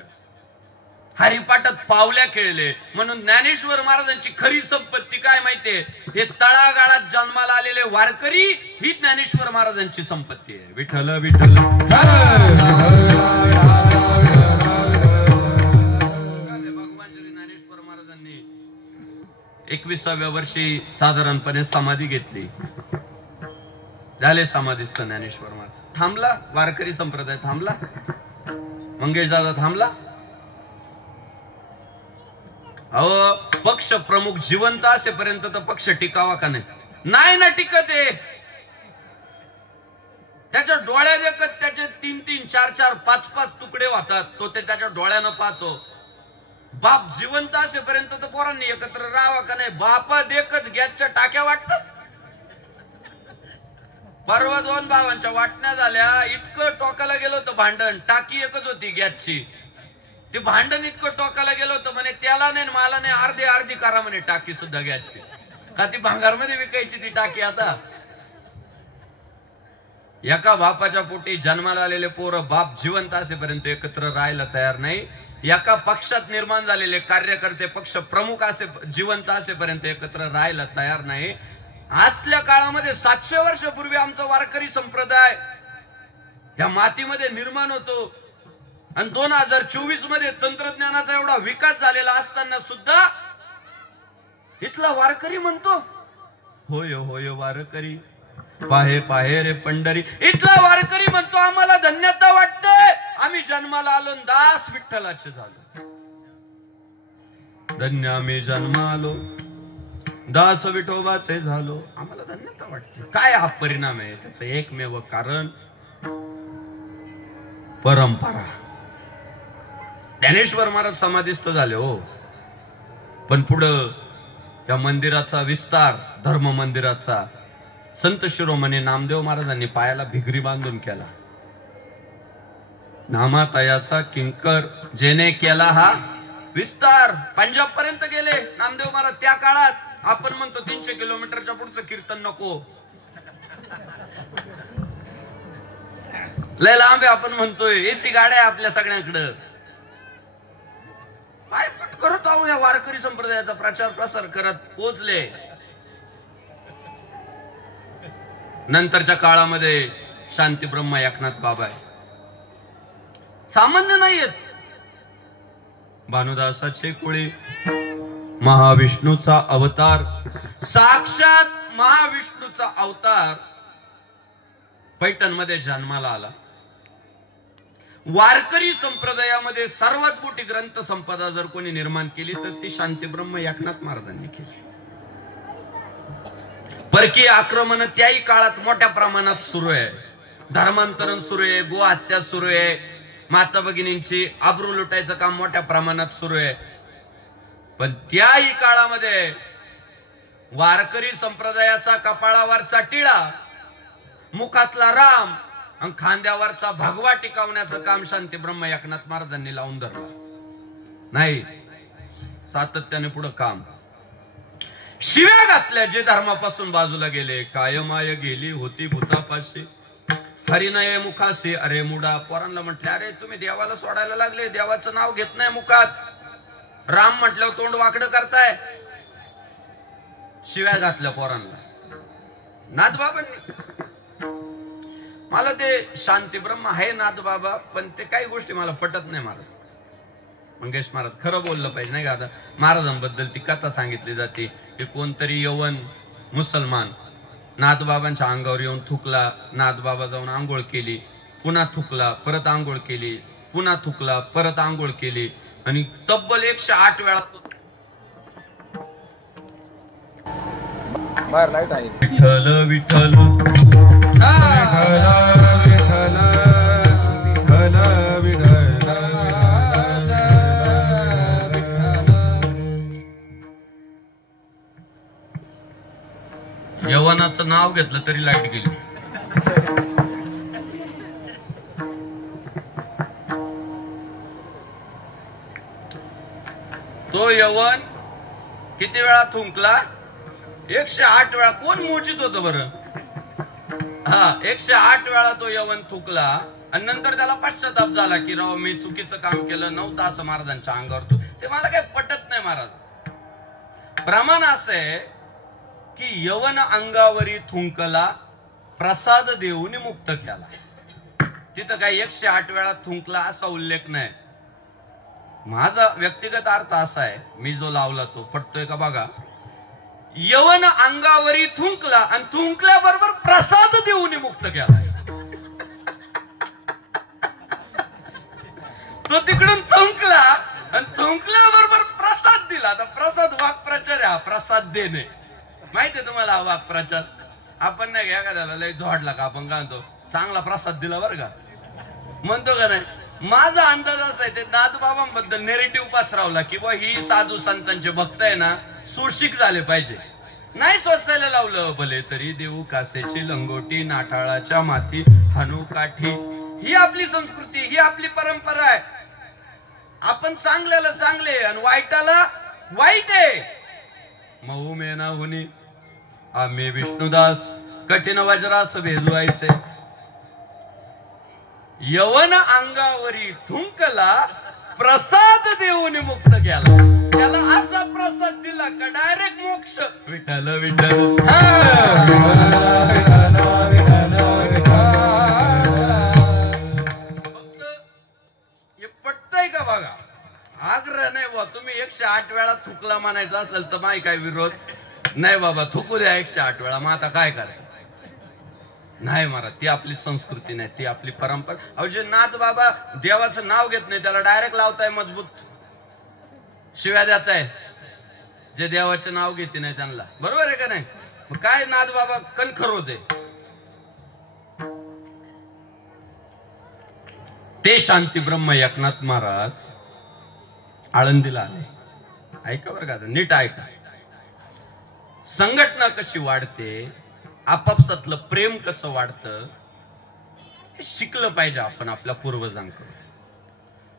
हरिपाठात पावल्या खेळले. म्हणून ज्ञानेश्वर महाराजांची खरी संपत्ती काय माहितीये, हे तळागाळात जन्माला आलेले वारकरी ही ज्ञानेश्वर महाराजांची संपत्ती आहे. विठ्ठल विठ्ठल. भगवान श्री ज्ञानेश्वर महाराजांनी 21व्या वर्षी साधारणपणे समाधी घेतली. झाले समाधीस्थ ज्ञानेश्वर महाराज. थांबला वारकरी संप्रदाय, थांबला मंगेश दादा, थांबला. अहो पक्ष प्रमुख जिवंत असेपर्यंत तर पक्ष टिकावा का नाही? नाही ना टिकत आहे. त्याच्या डोळ्यात एकच त्याचे 3-3, 4-4, 5-5 तुकडे होतात. तो ते त्याच्या डोळ्यानं पाहतो. बाप जिवंत असेपर्यंत तर पोरांनी एकत्र राहावा का नाही? बापा देखत गॅसच्या टाक्या वाटतात. परवा 2 भावांच्या वाटण्या झाल्या, इतकं टोकाला गेलो होतं भांडण. टाकी एकच होती गॅसची. ते भांडण इतकं टोकाला गेलो होतं म्हणे त्याला नाही मला नाही, अर्धी अर्धी करा म्हणे टाकी सुद्धा गॅसची. का ती भांगारमध्ये विकायची ती टाकी? आता एका बापाच्या पोटी जन्माला आलेले पोरं बाप जिवंत असेपर्यंत एकत्र राहायला तयार नाही. एका पक्षात निर्माण झालेले कार्यकर्ते पक्ष प्रमुख जिवंत असेपर्यंत एकत्र राहायला तयार नाही. असल्या काळामध्ये 700 वर्षापूर्वी आमचा वारकरी संप्रदाय या मातीमध्ये निर्माण होतो. आणि 2024 मध्ये तंत्रज्ञानाचा एवढा विकास झालेला असताना सुद्धा इथला वारकरी म्हणतो होय होय वारकरी, पाहे पाहे रे पंढरी. इथला वारकरी म्हणतो आम्हाला धन्यता वाटते, आम्ही जन्माला आलो दास विठ्ठलाचे झालो. धन्य आम्ही जन्मालो दास विठोबाचे झालो. आम्हाला धन्यता वाटते. काय हा परिणाम आहे त्याचं एकमेव कारण परंपरा. ज्ञानेश्वर महाराज समाधिस्थ झाले हो, पण पुढं या मंदिराचा विस्तार, धर्म मंदिराचा, संत शिरोमणी नामदेव महाराजांनी पायाला भिगरी बांधून केला. नामातयाचा किंकर जेने केला हा विस्तार. पंजाब पर्यंत गेले नामदेव महाराज त्या काळात. आपण म्हणतो 300 किलोमीटरच्या पुढचं कीर्तन नको, लय लांब आहे. आपण म्हणतोय एसी गाड्या आपल्या सगळ्यांकडं. पायपट करत आहो या वारकरी संप्रदायाचा प्रचार प्रसार करत पोचले. नंतरच्या काळामध्ये शांती ब्रह्म एकनाथ बाबा आहे, सामान्य नाहीयेत. भानुदासाचे कुळी महाविष्णूचा अवतार, साक्षात महाविष्णूचा अवतार पैठण मध्ये जन्माला आला. वारकरी संप्रदायामध्ये सर्वात मोठी ग्रंथ संपदा जर कोणी निर्माण केली तर ती शांतीब्रह्म एकनाथ महाराजांनी केली. परकीय आक्रमण त्याही काळात मोठ्या प्रमाणात सुरू आहे. धर्मांतरण सुरू आहे, गो हत्या सुरू आहे, माता भगिनींची आबरू लुटायचं काम मोठ्या प्रमाणात सुरू आहे. पण त्याही काळामध्ये वारकरी संप्रदायाचा कपाळावरचा टिळा, मुखातला राम आणि खांद्यावरचा भगवा टिकवण्याचं काम शांती ब्रह्म एकनाथ महाराजांनी लावून धरलं. नाही, सातत्याने पुढे काम. शिव्या घातल्या जे धर्मापासून बाजूला गेले. कायमाय गेली होती भूतापाशी, हरिनये मुखाशी. अरे मुडा, पोरांना म्हटले अरे तुम्ही देवाला सोडायला लागले, देवाचं नाव घेत नाही मुखात. राम म्हटल्यावर तोंड वाकडं करताय. शिव्या घातल्या पोरांना नाथबाबांनी. मला ते शांती ब्रह्म आहे नाथबाबा, पण ते काही गोष्टी मला पटत नाही. महाराज मंगेश महाराज खरं बोललं पाहिजे नाही का. आता महाराजांबद्दल ती कथा सांगितली जाते की कोणतरी यवन मुसलमान नाथबाबांच्या अंगावर येऊन थुकला. नाथबाबा जाऊन आंघोळ केली, पुन्हा थुकला, परत आंघोळ केली, पुन्हा थुकला, परत आंघोळ केली आणि तब्बल 108 वेळा विठ्ठल विठ्ठल यवनाचं नाव घेतलं तरी लाईट गेली. तो यवन किती वेळा थुंकला? 108 वेळा. कोण मोचित होतं बरं? हा, 108 वेळा तो यवन थुकला आणि नंतर त्याला पश्चाताप झाला की राव मी चुकीचं काम केलं नव्हतं असं महाराजांच्या अंगावर. ते मला काही पटत नाही महाराज. प्रमाण असं आहे की यवन अंगावरी थुंकला, प्रसाद देऊन मुक्त केला. तिथं काही 108 वेळा थुंकला असा उल्लेख नाही. माझा व्यक्तिगत अर्थ असा आहे, मी जो लावला तो पटतोय का बघा. यवन अंगावरी थुंकला आणि थुंकल्याबरोबर प्रसाद देऊन मुक्त केला. तो तिकडून थुंकला आणि थुंकल्याबरोबर प्रसाद दिला. आता प्रसाद वाक्प्रचार आहे, प्रसाद देणे माहितीये तुम्हाला. वाक्प्रचार आपण नाही घ्या का त्याला लय जोडला का आपण काय म्हणतो चांगला प्रसाद दिला बरं का म्हणतो का नाही. माझा अंदाज असा आहे ते नाथबाबांबद्दल नेरेटिव्ह पसरवला की बा ही साधू संतांचे भक्त आहे ना सुशिक झाले पाहिजे. नाही सोसायला लावलं. भले तरी देऊ कासेची लंगोटी, नाठाळाच्या माथी हानू काठी. ही आपली संस्कृती, ही आपली परंपरा आहे. आपण चांगल्याला चांगले आणि वाईटाला वाईट आहे. मऊ मेना हुनी आम्ही विष्णुदास कठीण वज्रास भेदवायचे. यवन अंगावरी थुंकला, प्रसाद देऊन मुक्त केला. त्याला असा प्रसाद दिला का डायरेक्ट मोक्ष. विठ्ठल विठ्ठल फक्त हे पटतंय का बघा. आग्रह नाही बा. तुम्ही 108 वेळा थुकला म्हणायचं असेल तर माही काय विरोध नाही बाबा. थुकू द्या 108 वेळा. मग आता काय करायचं. नाही महाराज, ती आपली संस्कृती नाही, ती आपली परंपरा. अहो जे नाथ बाबा देवाचं नाव घेत नाही त्याला डायरेक्ट लावताय मजबूत, शिव्या देत आहे. जे देवाचे नाव घेते नाही त्यांना, बरोबर आहे का नाही? मग काय नाथ बाबा कणखर होते. ते शांती ब्रह्म एकनाथ महाराज आळंदीला आले. ऐका बरं का, नीट ऐका. संघटना कशी वाढते, आपापसातलं प्रेम कसं वाढतं, हे शिकलं पाहिजे आपण आपल्या पूर्वजांकडून.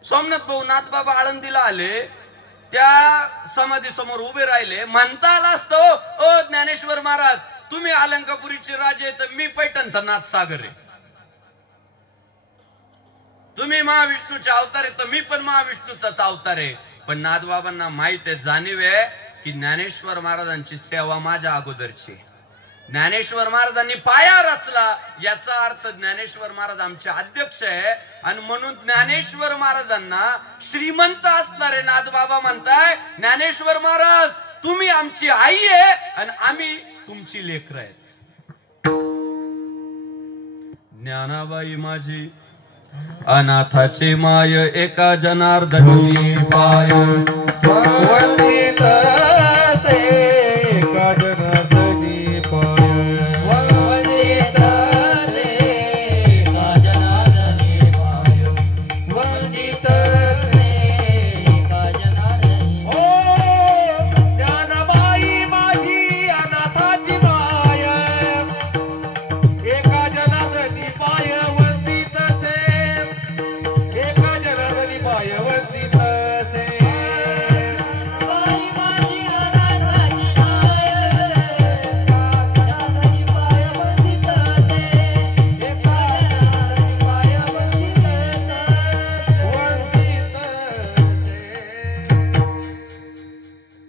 सोमनाथ भाऊ नाथ बाबा आळंदीला आले, त्या समाधी समोर उभे राहिले. म्हणता आलं असतं, ओ ज्ञानेश्वर महाराज तुम्ही अलंकापुरीचे राजे तर मी पैठणचा नाथ सागर आहे. तुम्ही महाविष्णूचे अवतार आहे तर मी पण महाविष्णूचाच अवतार आहे. पण नाथबाबांना माहित आहे, जाणीव आहे की ज्ञानेश्वर महाराजांची सेवा माझ्या अगोदरची. ज्ञानेश्वर महाराजांनी पाया रचला याचा अर्थ ज्ञानेश्वर महाराज आमचे अध्यक्ष आहे. आणि म्हणून ज्ञानेश्वर महाराजांना श्रीमंत असणारे नाथबाबा म्हणताय, ज्ञानेश्वर महाराज तुम्ही आमची आई आहे आणि आम्ही तुमची लेकर आहेत. ज्ञानाबाई माझी अनाथाची माय, एका जनार्दनी पाय. वंदित से एका जनार्दनी पाय. वंदित से एका जनार्दनी पाय. वंदित से एका जनार्दनी. ओ ज्ञानाबाई माझी अनाथाची माय, एका जनार्दनी पाय. वंदित से एका जनार्दनी पाय. वंदित से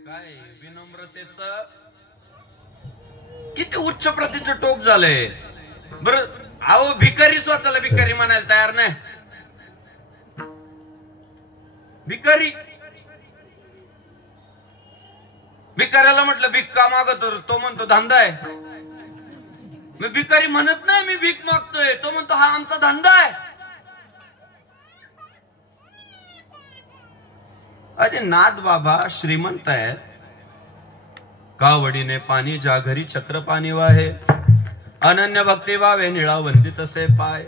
काय विनम्रतेचं किती उच्च प्रतीचं टोक झालंय. बरं अहो भिकारी स्वतःला भिकारी म्हणायला तयार नाही. भिकारी, भिकाऱ्याला म्हटलं भीक का मागतो, तो म्हणतो धंदा आहे. मी भिकारी म्हणत नाही मी भीक मागतोय, तो म्हणतो हा आमचा धंदा आहे. अरे नाथ बाबा श्रीमंत आहेत. कावडीने पाणी ज्या घरी चक्र पाणी वाहे, अनन्य भक्ती वावे निळा वंदित असे पाय.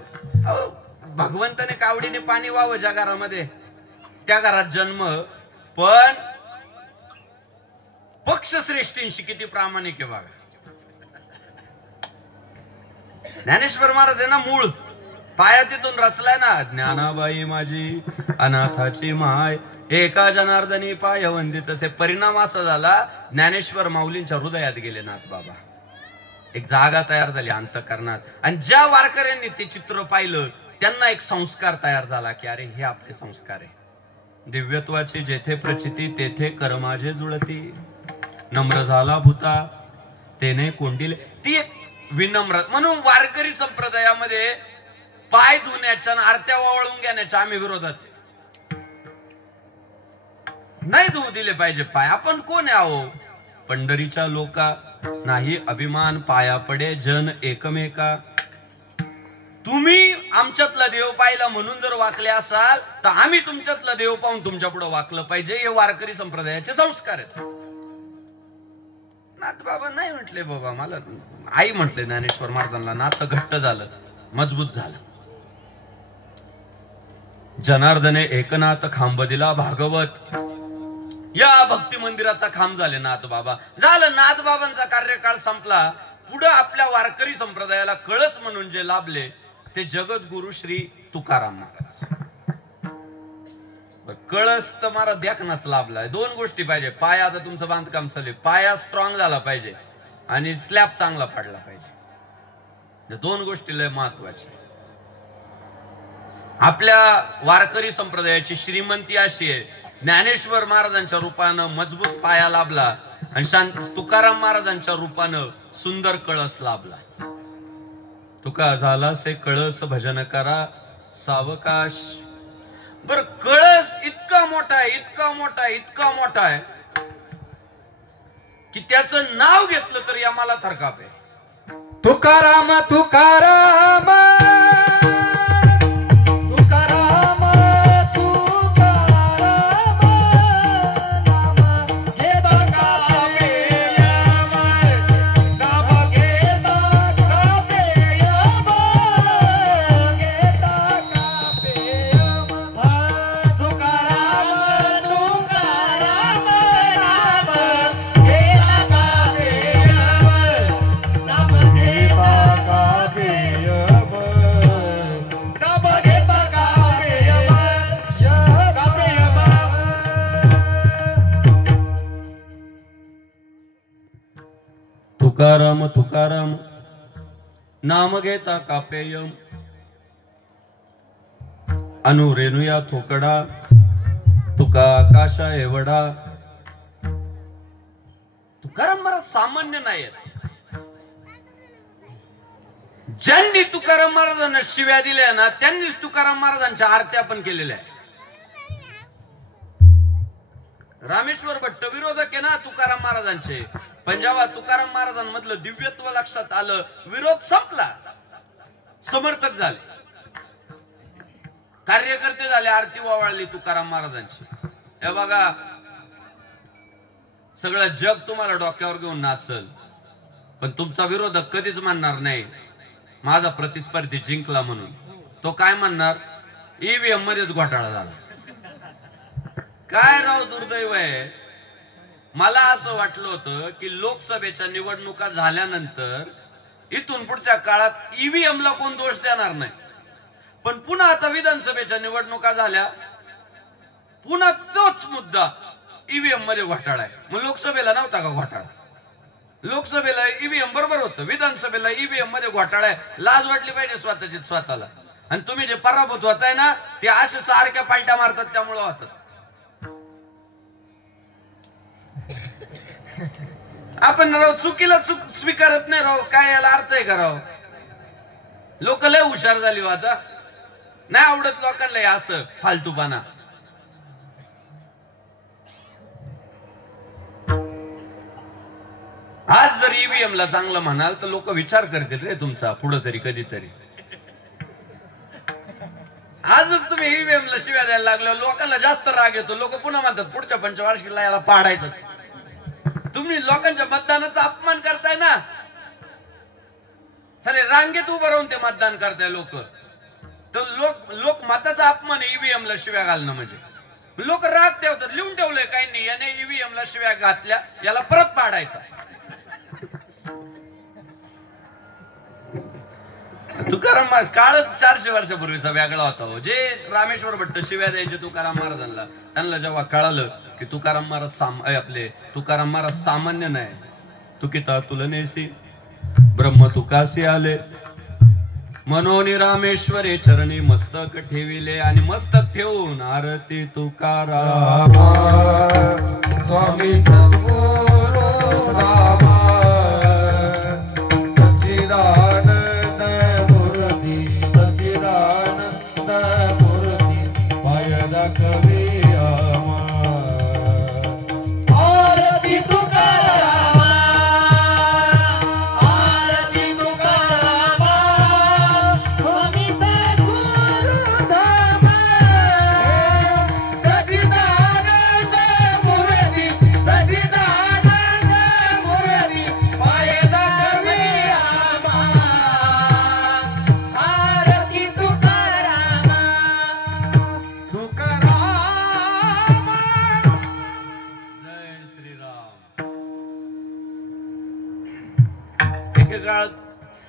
भगवंताने कावडीने पाणी वावं ज्या घरामध्ये, त्या घरात जन्म. पण पक्षश्रेष्ठींशी किती प्रामाणिक आहे बघा. ज्ञानेश्वर महाराज आहे ना मूळ, पाया तिथून रचलाय ना. ज्ञानाबाई माझी अनाथाची माय, एका जनार्दनी पाय वंदित असे. परिणाम असा झाला, ज्ञानेश्वर माऊलींच्या हृदयात गेले नाथ बाबा. एक जागा तयार झाली अंतःकरणात. आणि ज्या वारकऱ्यांनी ते चित्र पाहिलं त्यांना एक संस्कार तयार झाला की अरे हे आपले संस्कार आहे. दिव्यत्वाची जेथे प्रचिती तेथे कर माझे जुळती. नम्र झाला भूता तेने कोंडील. ती एक विनम्र. म्हणून वारकरी संप्रदायामध्ये पाय धुण्याच्या आरत्या ओवाळून घेण्याच्या आम्ही विरोधात. नाही धुवू दिले पाहिजे पाय. आपण कोण आहे आहो? पंढरीच्या लोका नाही अभिमान, पाया पडे जन एकमेका. तुम्ही आमच्यातला देव पाहिला म्हणून जर वाकले असाल तर आम्ही तुमच्यातला देव पाहून तुमच्या पुढे वाकलं पाहिजे. हे वारकरी संप्रदायाचे संस्कार आहेत. नाथ बाबा नाही म्हटले बाबा, मला आई म्हटले ज्ञानेश्वर महाराजांना. नातं घट्ट झालं, मजबूत झालं. जनार्दने एकनाथ खांब दिला भागवत. या भक्ती मंदिराचा खांब झाले नाथ बाबा. झालं नाथ बाबांचा कार्यकाळ संपला. पुढे आपल्या वारकरी संप्रदायाला कळस म्हणून जे लाभले ते जगद्गुरु श्री तुकाराम महाराज. कळस तर मला देखनाच लाभलाय. दोन गोष्टी पाहिजे. पाया, आता तुमचं बांधकाम चालू, पाया स्ट्रॉंग झाला पाहिजे आणि स्लॅब चांगला पडला पाहिजे. दोन गोष्टी लय महत्वाच्या. आपल्या वारकरी संप्रदायाची श्रीमंती अशी आहे, ज्ञानेश्वर महाराजांच्या रूपानं मजबूत पाया लाभला आणि शांत तुकाराम महाराजांच्या रूपानं सुंदर कळस लाभला. तुका झाला से कळस भजन करा सावकाश. बर कळस इतका मोठा आहे, इतका मोठा आहे, इतका मोठा आहे की त्याचं नाव घेतलं तर या मला थरकाप आहे. तुकाराम तुकाराम तुकाराम तुकाराम नाम घेता कापेयम नाम घेता कापेयम घेता कापेयम तुकाराम तुकाराम नाम घेता कापेयम नाम घेता कापेयम नाम घेता कापेयम या कापेयम तुकाराम तुकाराम नाम घेता कापेयम अनु रेणुया थोकडा तुका आकाशा एवढा. तुकाराम महाराज सामान्य नाही आहेत. ज्यांनी तुकाराम महाराजांना शिव्या दिल्या ना त्यांनीच तुकाराम महाराजांच्या आरत्या पण केलेल्या आहे. रामेश्वर भट्ट विरोधक आहे ना तुकाराम महाराजांचे, पण जेव्हा तुकाराम महाराजांमधलं दिव्यत्व लक्षात आलं विरोध संपला, समर्थक झाले, कार्यकर्ते झाले, आरती ओवाळली तुकाराम महाराजांची. हे बघा सगळं जग तुम्हाला डोक्यावर घेऊन नाचल, पण तुमचा विरोधक कधीच म्हणणार नाही माझा प्रतिस्पर्धी जिंकला म्हणून. तो काय म्हणणार ईव्हीएम मध्येच घोटाळा झाला. काय राव दुर्दैव आहे. मला असं वाटलं होतं की लोकसभेच्या निवडणुका झाल्यानंतर इथून पुढच्या काळात ईव्हीएम ला कोण दोष देणार नाही, पण पुन्हा आता विधानसभेच्या निवडणुका झाल्या, पुन्हा तोच मुद्दा ईव्हीएम मध्ये घोटाळा आहे. मग लोकसभेला नव्हता का घोटाळा? लोकसभेला ईव्हीएम बरोबर होतं, विधानसभेला ईव्हीएम मध्ये घोटाळा आहे. लाज वाटली पाहिजे स्वतःची स्वतःला. आणि तुम्ही जे पराभूत होताय ना ते असे सारख्या पालट्या मारतात त्यामुळे होतात. आपण राव चुकीला चूक स्वीकारत नाही राव. काय याला अर्थ आहे का राव? लोक लय हुशार झाली हो आता. नाही आवडत लोकांना हे असं फालतूपणा. आज जर ईव्हीएम ला चांगलं म्हणाल तर लोक विचार करतील रे तुमचा पुढे तरी कधीतरी. आजच तुम्ही ईव्हीएम ला शिव्या द्यायला लागलो, लोकांना जास्त राग येतो. लोक पुन्हा म्हणतात पुढच्या पंचवार्षिकला याला पाडायचं. तुम्ही लोकांच्या मतदानाचा अपमान करताय ना. अरे रांगेत उभं राहून ते मतदान करताय लोक. तर लोक मताचा अपमान ईव्हीएम ला शिव्या घालणं म्हणजे. लोक राग ठेवतात. लिहून ठेवलंय काही नाही, याने ईव्हीएम ला शिव्या घातल्या याला परत पाडायचा. तुकाराम महाराज काळच 400 वर्षापूर्वीचा वेगळा होता हो. जे रामेश्वर भट्ट शिव्या द्यायचे तुकाराम महाराजांना, त्यांना जेव्हा कळालं की तुकाराम महाराज सामान्य नाही, तुकिता तुलनेसी ब्रह्म तुकासी आले मनोनी रामेश्वरे चरणी मस्तक ठेविले. आणि मस्तक ठेवून आरती तुकाराम स्वामी सद्गुरु रामा सच्चिदानंद मूर्ती सच्चिदानंद मूर्ती पायदा कवी आमा. आरती तुकारामा आरती तुकारामा स्वामी सद्गुरु रामा सच्चिदानंद मूर्ती सच्चिदानंद मूर्ती पायदा कवी आमा. आरती तुकारामा तुकारामा. जय श्रीराम. एकेकाळात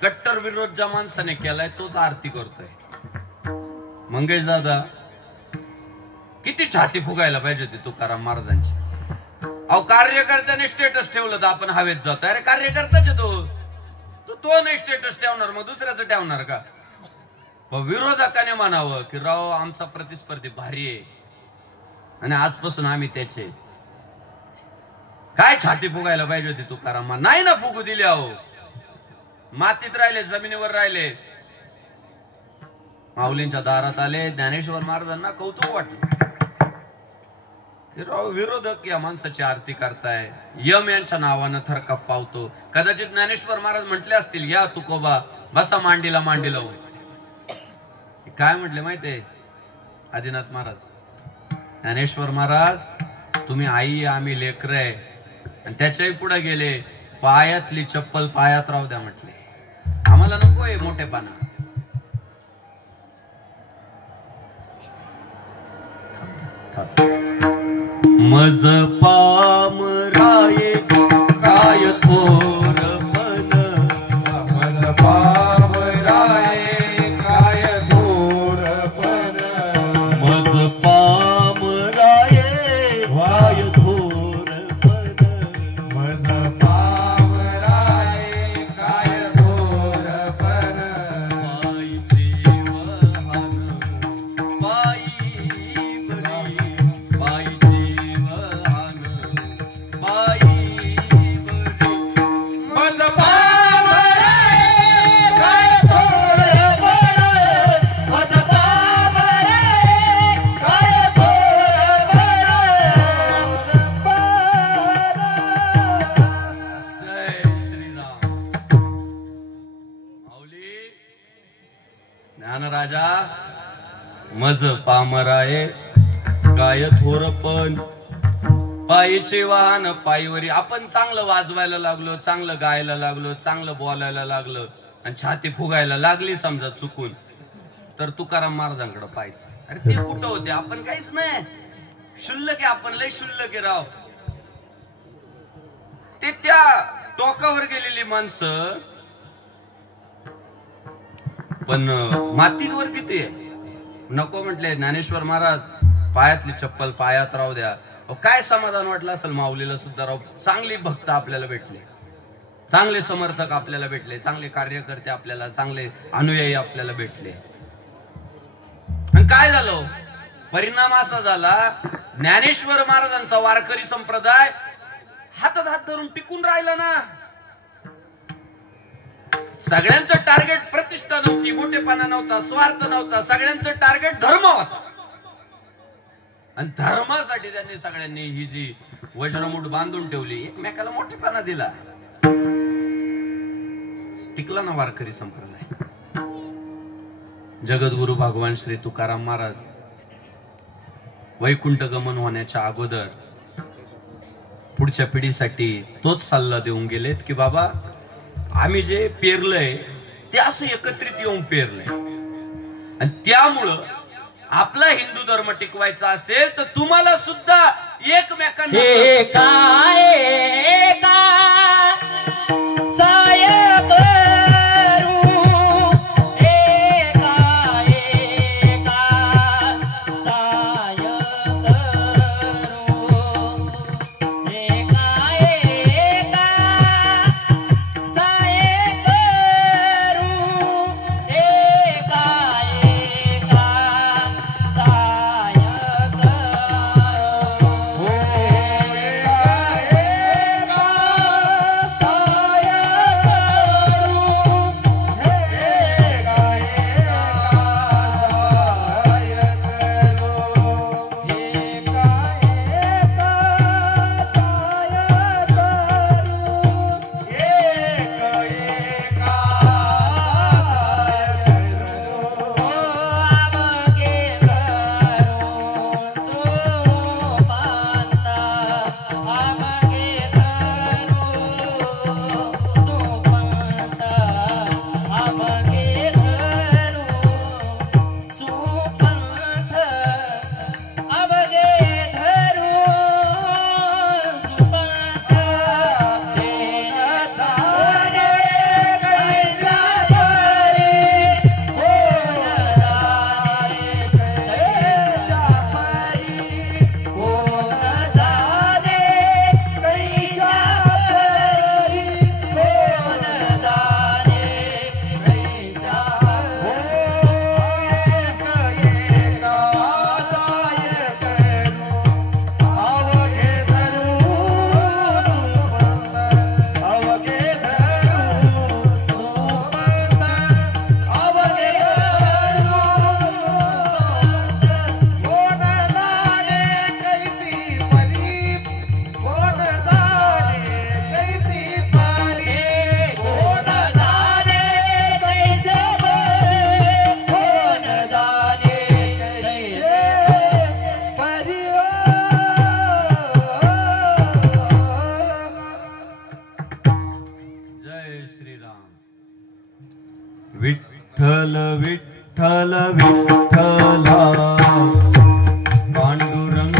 कट्टर विरोध ज्या माणसाने केलाय तोच आरती करतोय. मंगेश दादा किती छाती फुगायला पाहिजे होती तुकाराम महाराजांची. अहो कार्यकर्त्याने स्टेटस ठेवलं तर आपण हवेत जातो. अरे कार्यकर्ताच आहे तो नाही स्टेटस ठेवणार मग दुसऱ्याचं ठेवणार का? विरोधकाने म्हणावं की राव आमचा प्रतिस्पर्धी भारी आहे आणि आजपासून आम्ही त्याचे. काय छाती फुगायला पाहिजे होती तुकाराम. नाही ना फुगू दिली. अहो मातीत राहिले, जमिनीवर राहिले. माऊलींच्या दारात आले. ज्ञानेश्वर महाराजांना कौतुक वाटलं. विरोधक या माणसाची आरती करताय, यम यांच्या नावानं थरकाप पावतो. कदाचित ज्ञानेश्वर महाराज म्हटले असतील, या तुकोबा बसा मांडीला मांडी लावून. काय म्हटले माहितीये आदिनाथ महाराज? ज्ञानेश्वर महाराज, तुम्ही आई आम्ही लेकर आहे. आणि त्याच्याही पुढे गेले, पायातली चप्पल पायात राहू द्या म्हटले. आम्हाला नकोय मोठेपणा. मज पामराये काय थोरपण, मज पामराये काय थोरपण, मज पामराये काय थोरपण, मज पामराये काय थोरपण, पायीचे वहान पायी बरी, पायीचे वहान पायी बरी. मज पामराये काय थोरपण, मज पामराये काय थोरपण. जय श्रीराम. माऊली ज्ञानराजा, मज पामराये काय थोरपण, पायीचे वाहन पायीवरी. आपण चांगलं वाजवायला लागलो, चांगलं गायला लागलो, चांगलं बोलायला लागलं आणि छाती फुगायला लागली समजा चुकून, तर तुकाराम महाराजांकडे पाहायचं. अरे ते कुठं होते? आपण काहीच नाही, शुल्लक आहे आपण, लय शुल्लक आहे राव. ते त्या टोकावर गेलेली माणसं, पण मातीवर किती आहे. नको म्हटले ज्ञानेश्वर महाराज, पायातली चप्पल पायात राहू द्या. काय समाधान वाटलं असेल माऊलीला सुद्धा राव. चांगली भक्त आपल्याला भेटले, चांगले समर्थक आपल्याला भेटले, चांगले कार्यकर्ते आपल्याला, चांगले अनुयायी आपल्याला भेटले. आणि काय झालं? परिणाम असा झाला, ज्ञानेश्वर महाराजांचा वारकरी संप्रदाय हातात हात धरून टिकून राहिला ना. सगळ्यांचं टार्गेट प्रतिष्ठा नव्हती, मोठेपणा नव्हता, स्वार्थ नव्हता. सगळ्यांचं टार्गेट धर्म होता. आणि धर्मासाठी त्यांनी सगळ्यांनी ही जी वज्रमूठ बांधून ठेवली, एकमेकाला मोठेपणा दिला. टिकला ना वारकरी संप्रदाय. जगद्गुरु भगवान श्री तुकाराम महाराज वैकुंठ गमन होण्याच्या अगोदर पुढच्या पिढीसाठी तोच सल्ला देऊन गेलेत की बाबा, आम्ही जे पेरलंय ते असं एकत्रित येऊन पेरलंय. आणि त्यामुळं आपला हिंदू धर्म टिकवायचा असेल तर तुम्हाला सुद्धा एकमेकांना एका एका साय करू, एका एका साय करू, एका एका साय करू, एका एका साय करू. विठ्ठल विठ्ठल विठ्ठला पांडुरंग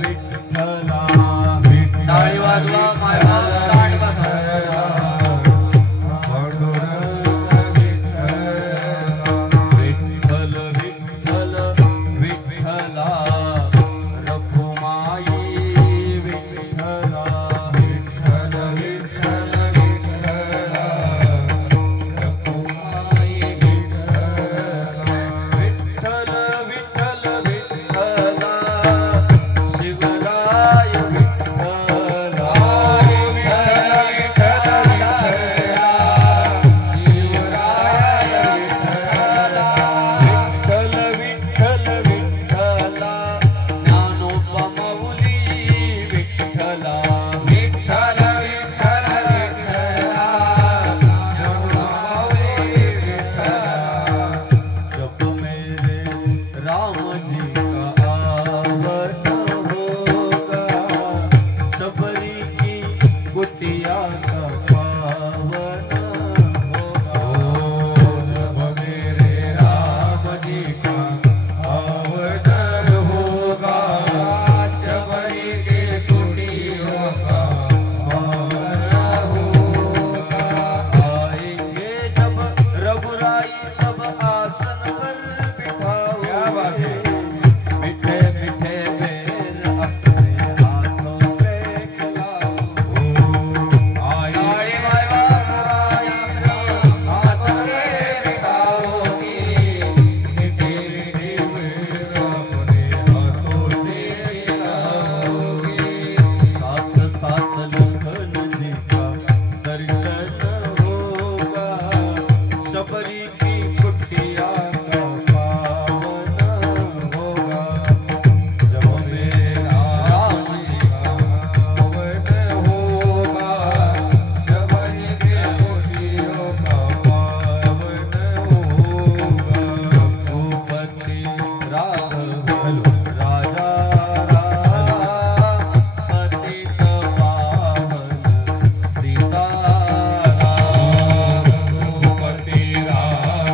विठ्ठला टाळी वाजवा मायबाप टाळी वाजवा विठ्ठल विठ्ठल विठ्ठला रखुमाई विठ्ठला विठ्ठल विठ्ठल विठ्ठला रखुमाई विठ्ठल विठ्ठल विठ्ठला शिवराय विठ्ठला विठ्ठल विठ्ठला ज्ञानोबा माऊली विठ्ठला विठ्ठल विठ्ठल विठ्ठला जप मेरे राम जी का आवत होगा सबरी की कुटिया का पावन होगा जप मेरे राम जी का अवतार होगा सबरी के कुटियों का पावन होगा आएंगे जब रघुराई तब आसन पर बिठाओगे मीठे मीठे बेर अपने हाथों से खिलाओ आए हाथों से बिठाओगे मीठे मीठे बेर अपने हाथों से खिलाओगे साथ साथ लखन जी का दर्शन होगा सबरी की कुटिया का पावन होगा जब मेरा राम जी का पावन होगा सबरी की कुटियों का पावन होगा रघुपति राघव राजा राम पतित पावन सीताराम रघुपति राघव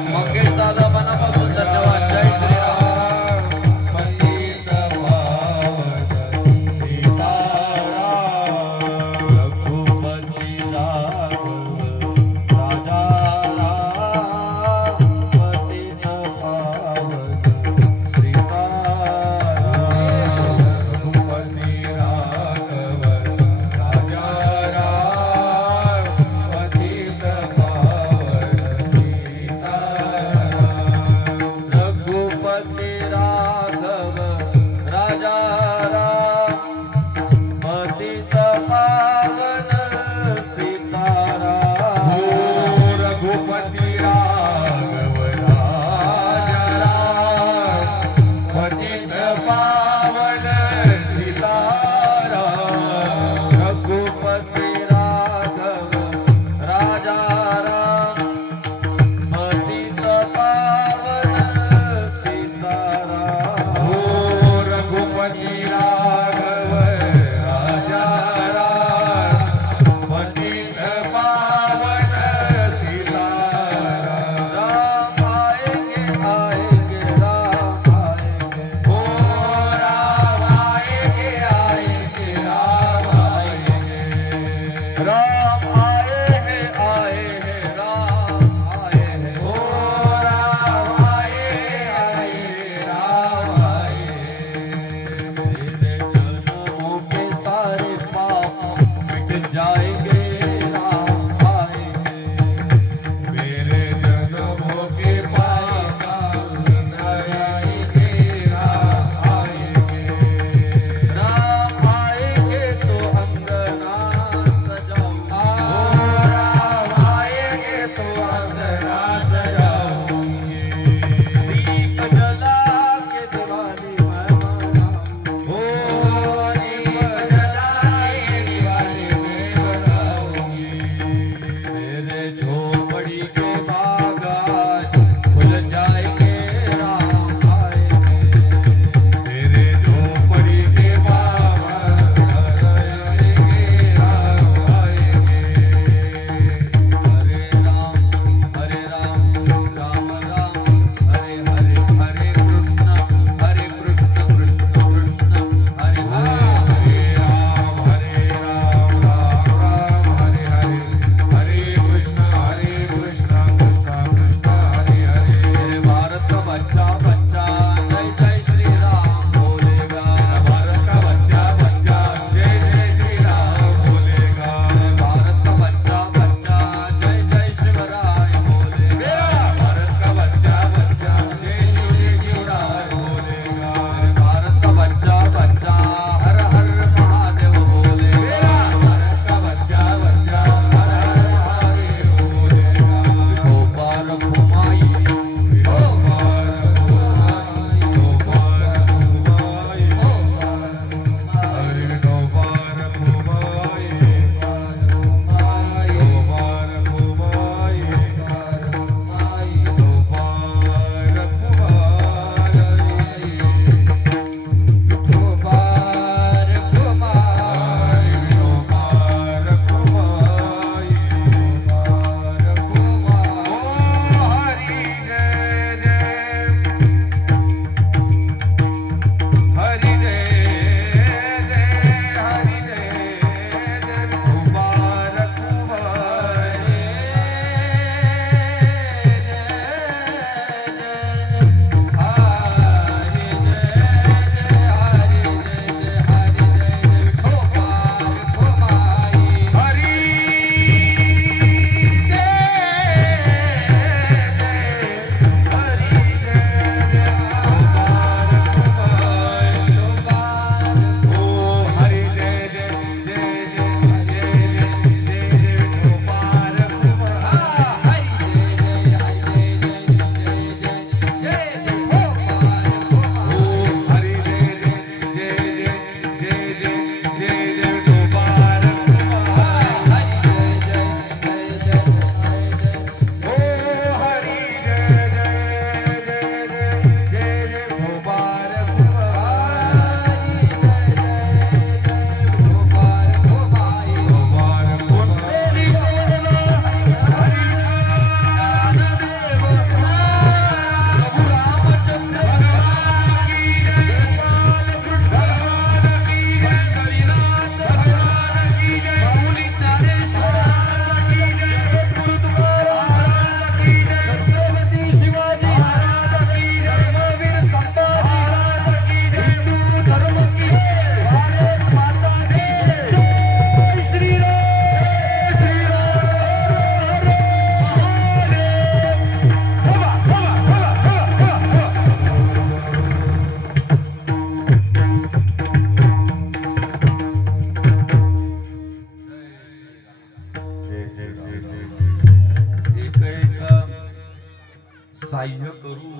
साह्य करू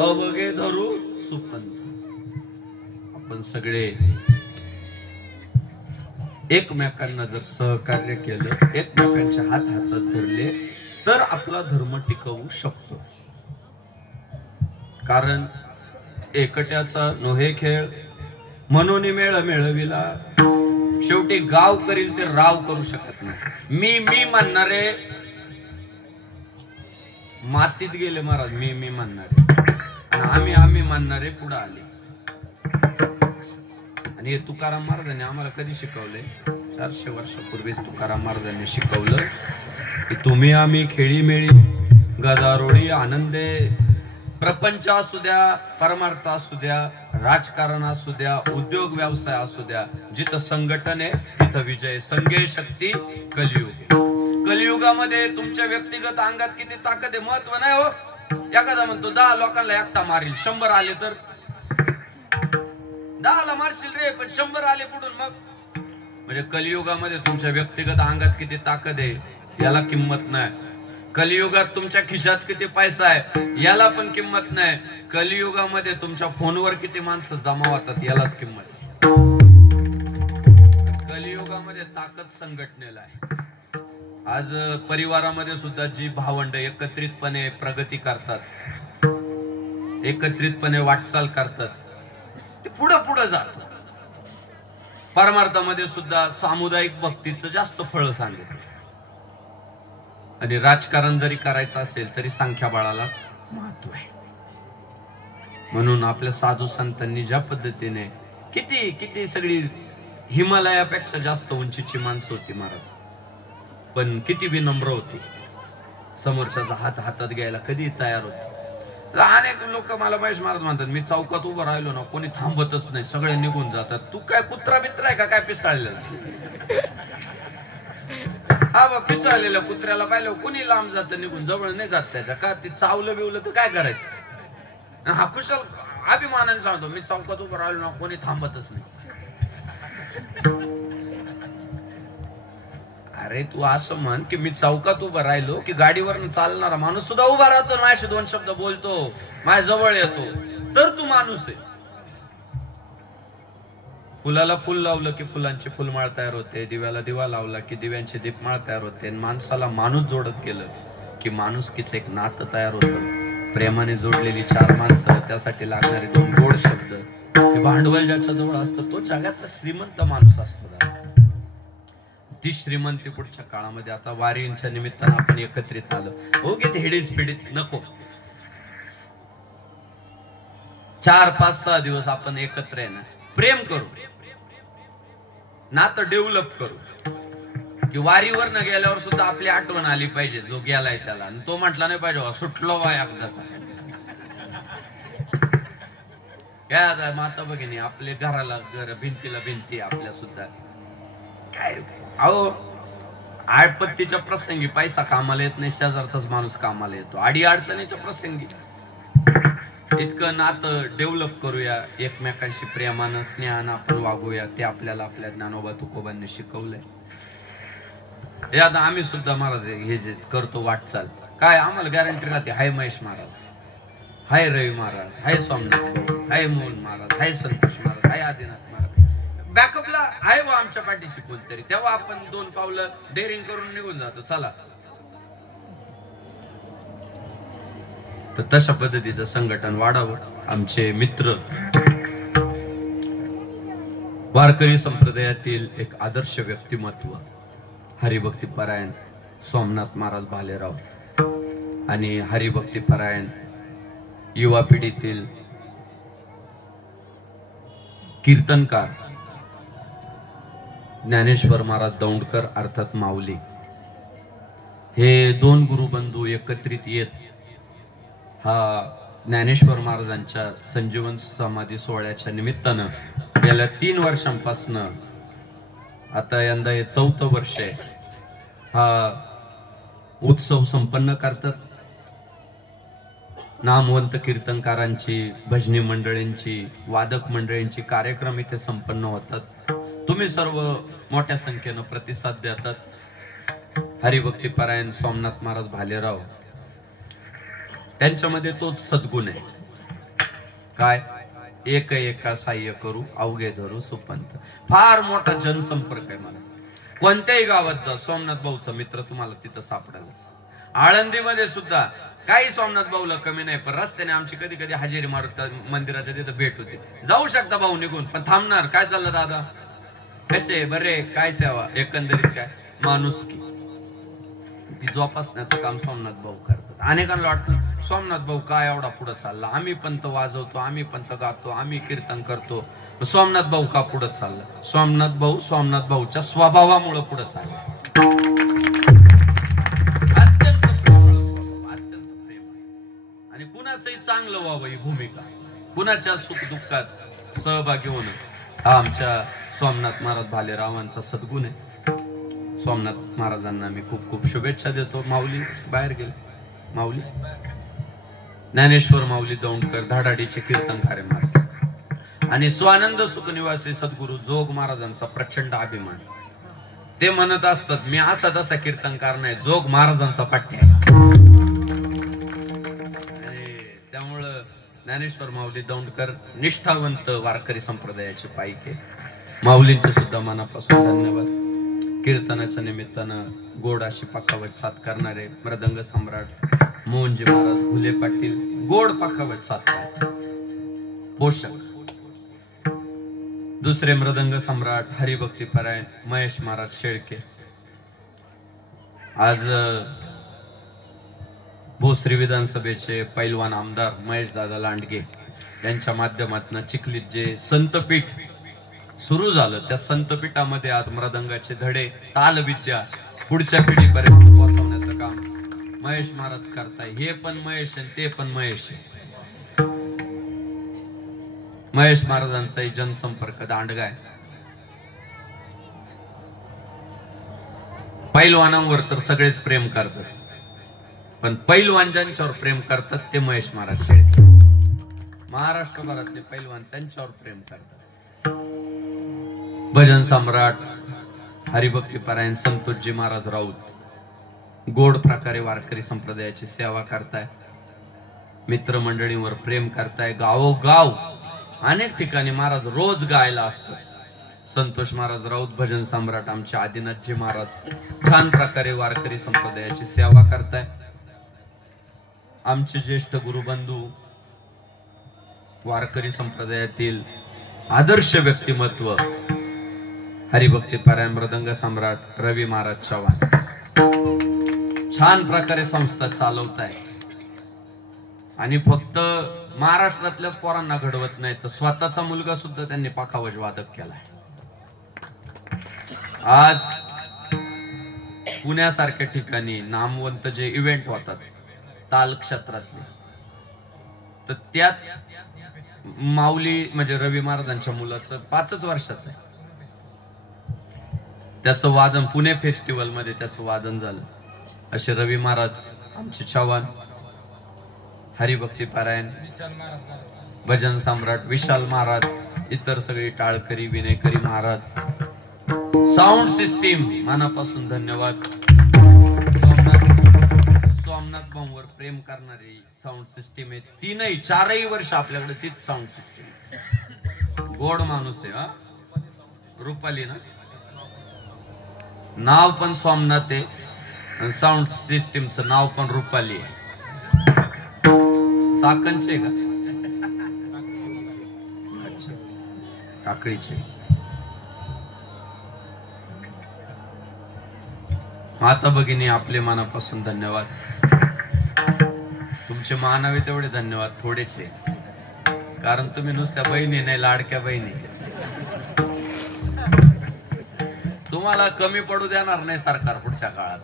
अवघे धरू सुपंथ. आपण सगळे एकमेकांना जर सहकार्य केलं, एकमेकांच्या हातात धरले तर आपला धर्म टिकवू शकतो. कारण एकट्याचा नोहे खेळ म्हणून मेळ मेळविला. शेवटी गाव करील ते राव करू शकत नाही. मी म्हणणारे मातीत गेले महाराज. मी म्हणणारे आणि आम्ही म्हणणारे पुढे आले. आणि हे तुकाराम महाराजांनी आम्हाला कधी शिकवले? 400 वर्षापूर्वीच तुकाराम महाराजांनी शिकवलं की तुम्ही आम्ही खेळीमेळी गदारोळी आनंदे, प्रपंच असू द्या, परमार्थ असू द्या, राजकारण असू द्या, उद्योग व्यवसाय असू द्या, जिथं संघटन आहे तिथं विजय. संघे शक्ती कलियुग. कलियुगामध्ये तुमच्या व्यक्तिगत अंगात किती ताकद आहे महत्व नाही हो. एखादा म्हणतो 10 लोकांना एकटा मारील, 100 आले तर 10 ला मारशील रे, पण 100 आले पुढून मग. म्हणजे कलियुगामध्ये तुमच्या व्यक्तिगत अंगात किती ताकद आहे याला किंमत नाही. कलियुगात तुमच्या खिशात किती पैसा आहे याला पण किंमत नाही. कलियुगामध्ये तुमच्या फोनवर किती माणसं जमा होतात यालाच किंमत आहे. कलियुगामध्ये ताकद संघटनेला आहे. आज परिवारामध्ये सुद्धा जी भावंड एकत्रितपणे प्रगती करतात, एकत्रितपणे वाटचाल करतात, ते पुढे पुढे जातात. परमार्थामध्ये सुद्धा सामुदायिक भक्तीचं जास्त फळ सांगितलं. आणि राजकारण जरी करायचं असेल तरी संख्याबळालाच महत्व आहे. म्हणून आपल्या साधू संतांनी ज्या पद्धतीने किती किती सगळी हिमालयापेक्षा जास्त उंचीची माणसं होती महाराज, पण किती विनम्र होती. समोरच्याचा हात हातात घ्यायला कधी तयार होते. अनेक लोक मला महेश महाराज म्हणतात मी चौकात उभं राहिलो ना कोणी थांबतच नाही, सगळे निघून जातात. तू काय कुत्रा मित्र आहे का काय पिसाळलेला? हा बा पिसाळलेल्या कुत्र्याला पाहिलं कोणी लांब जातं निघून, जवळ नाही जात त्याच्या. का ते चावलं बिवलं तर काय करायचं? हा कुशल अभिमानाने सांगतो मी चौकात उभं राहिलो ना कोणी थांबतच नाही. अरे तू असं म्हण की मी चौकात उभं राहिलो की गाडीवर चालणारा माणूस सुद्धा उभा राहतो, माझ्याशी 2 शब्द बोलतो, माझ्या जवळ येतो, तर तू माणूस आहे. फुलाला फुल लावलं की फुलांची फुलमाळ तयार होते, दिव्याला दिवा लावला की दिव्यांची दीपमाळ तयार होते. माणसाला माणूस जोडत गेलं की माणुसकीचं एक नातं तयार होतं. प्रेमाने जोडलेली 4 माणसं, त्यासाठी लागणारे 2 गोड शब्द. हे भांडवल ज्याच्या जवळ असतं तो जगातला श्रीमंत माणूस असतो. ती श्रीमंती पुढच्या काळामध्ये आता वारींच्या निमित्तानं आपण एकत्रित आलो. ओगेच हेडीच पिडीच नको. 4, 5, 6 दिवस आपण एकत्र आहे ना, प्रेम करू, नातं डेव्हलप करू. की वारीवर न गेल्यावर सुद्धा आपली आठवण आली पाहिजे जो गेलाय त्याला, आणि तो म्हटला नाही पाहिजे सुटलो बाय एकदाचा. काय माता भगिनी आपल्या घराला घर, भिंतीला भिंती आपल्या सुद्धा. काय अहो आपत्तीच्या प्रसंगी पैसा कामाला येत नाही, शेजारचाच माणूस कामाला येतो. आडी अडचणीच्या प्रसंगी इतकं नातं डेव्हलप करूया, एकमेकांशी प्रेमानं स्नेहानं आपण वागूया. ते आपल्याला आपल्या ज्ञानोबा तुकोबांनी शिकवलंय. हे आता आम्ही सुद्धा महाराज हे जे करतो वाटचाल, काय आम्हाला गॅरंटी राहते. हाय महेश महाराज, हाय रवी महाराज, हाय स्वामीनाथ, हाय मोहन महाराज, हाय संतोष महाराज, हाय आदिनाथ महाराज. बॅकअपला आहे व आमच्या पाठीशी कोणतरी, तेव्हा आपण 2 पावलं डेअरिंग करून निघून जातो. चला, तर तशा पद्धतीचं संघटन वाढावं. आमचे मित्र वारकरी संप्रदायातील एक आदर्श व्यक्तिमत्व हरिभक्तीपरायण सोमनाथ महाराज भालेराव आणि हरिभक्तीपरायण युवा पिढीतील कीर्तनकार ज्ञानेश्वर महाराज दौंडकर अर्थात माऊली, हे 2 गुरुबंधू एकत्रित येत हा ज्ञानेश्वर महाराजांच्या संजीवन समाधी सोहळ्याच्या निमित्तानं गेल्या 3 वर्षांपासून आता यंदा हे 4थं वर्ष आहे, हा उत्सव संपन्न करतात. नामवंत कीर्तनकारांची, भजनी मंडळींची, वादक मंडळींची कार्यक्रम इथे संपन्न होतात. तुम्ही सर्व मोठ्या संख्येनं प्रतिसाद देतात. हरिभक्तीपरायण सोमनाथ महाराज भालेराव त्यांच्यामध्ये तोच सद्गुण आहे. काय? एक एका साह्य करू अवघे धरू सुपंत. फार मोठा जनसंपर्क आहे मला. कोणत्याही गावात जा, सोमनाथ भाऊचा मित्र तुम्हाला तिथं सापडेलच. आळंदीमध्ये सुद्धा काही सोमनाथ भाऊला कमी नाही, पण रस्त्याने आमची कधी कधी हजेरी मारत मंदिराच्या तिथं भेट होती. जाऊ शकता भाऊ निघून, पण थांबणार. काय चाललं दादा, कसे बरे, काय सेवा, एकंदरीत काय माणुसकी ती जोपासण्याचं काम सोमनाथ भाऊ करतात. अनेकांना वाटतं सोमनाथ भाऊ काय एवढा पुढे चालला, आम्ही पंत वाजवतो, आम्ही पंत गातो, आम्ही कीर्तन करतो, सोमनाथ भाऊ का पुढे चालला? सोमनाथ भाऊच्या स्वभावामुळे पुढे चालला. अत्यंत प्रेम आणि कुणाचंही चांगलं व्हावं ही भूमिका, कुणाच्या सुख दुःखात सहभागी होणं हा आमच्या सोमनाथ महाराज भालेरावांचा सद्गुण आहे. सोमनाथ महाराजांना मी खूप खूप शुभेच्छा देतो. माऊली बाहेर गेले, माऊली ज्ञानेश्वर माऊली दौंडकर धाडाडीचे कीर्तनकार महाराज आणि स्वानंद सुखनिवासी सद्गुरू जोग महाराजांचा प्रचंड अभिमान. ते म्हणत असतात मी असा तसा कीर्तनकार नाही, जोग महाराजांचा पाठ्य आहे. त्यामुळं ज्ञानेश्वर माऊली दौंडकर निष्ठावंत वारकरी संप्रदायाचे पाईके. माऊलींचे सुद्धा मनापासून धन्यवाद. कीर्तनाच्या निमित्तानं गोड अशी पाखावट साथ करणारे मृदंग सम्राट मोहनजी महाराज घुले पाटील गोड पाखावट साथ पोषक. दुसरे मृदंग सम्राट हरिभक्तीपरायण महेश महाराज शेळके. आज भोसरी विधानसभेचे पैलवान आमदार महेश दादा लांडगे यांच्या माध्यमातून चिखलीत जे संतपीठ सुरू झालं, त्या संतपीठामध्ये आज मृदंगाचे धडे तालविद्या पुढच्या पिढीपर्यंत पोहोचवण्याचं काम महेश महाराज करताय. हे पण महेश आणि ते पण महेश. महेश महाराजांचाही जनसंपर्क दांडगा आहे. पैलवानांवर तर सगळेच प्रेम करतात, पण पैलवान ज्यांच्यावर प्रेम करतात ते महेश महाराज शेळके. महाराष्ट्रभरातले पैलवान त्यांच्यावर प्रेम करतात. भजन सम्राट हरिभक्तीपरायण संतोषजी महाराज राऊत गोड प्रकारे वारकरी संप्रदायाची सेवा करताय, मित्रमंडळींवर प्रेम करताय. गावोगाव अनेक ठिकाणी महाराज रोज गायला असतात. संतोष महाराज राऊत भजन सम्राट आमचे आदिनाथजी महाराज छान प्रकारे वारकरी संप्रदायाची सेवा करताय. आमचे ज्येष्ठ गुरुबंधू वारकरी संप्रदायातील आदर्श व्यक्तिमत्व हरिभक्तीपरायण मृदंग सम्राट रवी महाराज चव्हाण छान प्रकारे संस्था चालवताय आणि फक्त महाराष्ट्रातल्याच पोरांना घडवत नाही तर स्वतःचा मुलगा सुद्धा त्यांनी पाखावज वादक केलाय. आज पुण्यासारख्या ठिकाणी नामवंत जे इव्हेंट होतात ताल क्षेत्रातले, तर त्यात माऊली म्हणजे रवी महाराजांच्या मुलाचं 5 वर्षाचं आहे, त्याचं वादन पुणे फेस्टिवल मध्ये त्याचं वादन झालं. असे रवी महाराज आमचे चव्हाण हरिभक्तीपरायण भजन सम्राट विशाल महाराज, इतर सगळे टाळकरी विनयकरी महाराज, साऊंड सिस्टीम मनापासून धन्यवाद. सोमनाथ भाऊवर प्रेम करणारी साऊंड सिस्टीम आहे. 4ही वर्ष आपल्याकडे तीच साऊंड सिस्टीम. गोड माणूस आहे हा. रुपाली ना, नाव पण सोमनाथ आहे आणि साऊंड सिस्टीमचं नाव पण रुपाली आहे. साकनचे का? टाकळीचे. माता भगिनी आपले मनापासून धन्यवाद. तुमचे मानावे तेवढे धन्यवाद थोडेचे, कारण तुम्ही नुसत्या बहिणी नाही, लाडक्या बहिणी. तुम्हाला कमी पडू देणार नाही सरकार पुढच्या काळात.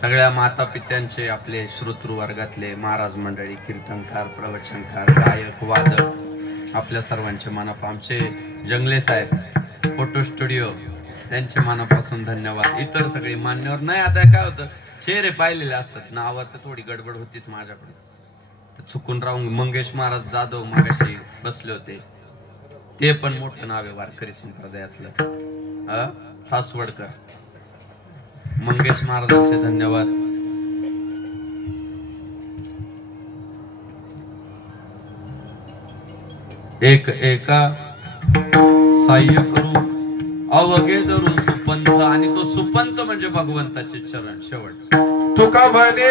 सगळ्या माता पित्यांचे आपले श्रोतृ वर्गातले महाराज मंडळी, कीर्तनकार, प्रवचनकार, गायक, वादक आपल्या सर्वांचे मनापासून, आमचे जंगले साहेब फोटो स्टुडिओ त्यांचे मनापासून धन्यवाद. इतर सगळे मान्यवर नाही. आता काय होतं, चेहरे पाहिलेले असतात, नावाचं थोडी गडबड होतीच माझ्याकडे, चुकून राहून मंगेश महाराज जाधव मागाशी बसले होते, ते पण मोठं नाव आहे वारकरी संप्रदायातलं. सासवडकर मंगेश महाराजांचे धन्यवाद. एक एका साह्य करू अवघे धरू सुपंत, आणि तो सुपंत म्हणजे भगवंताचे चरण. शेवट तुका म्हणे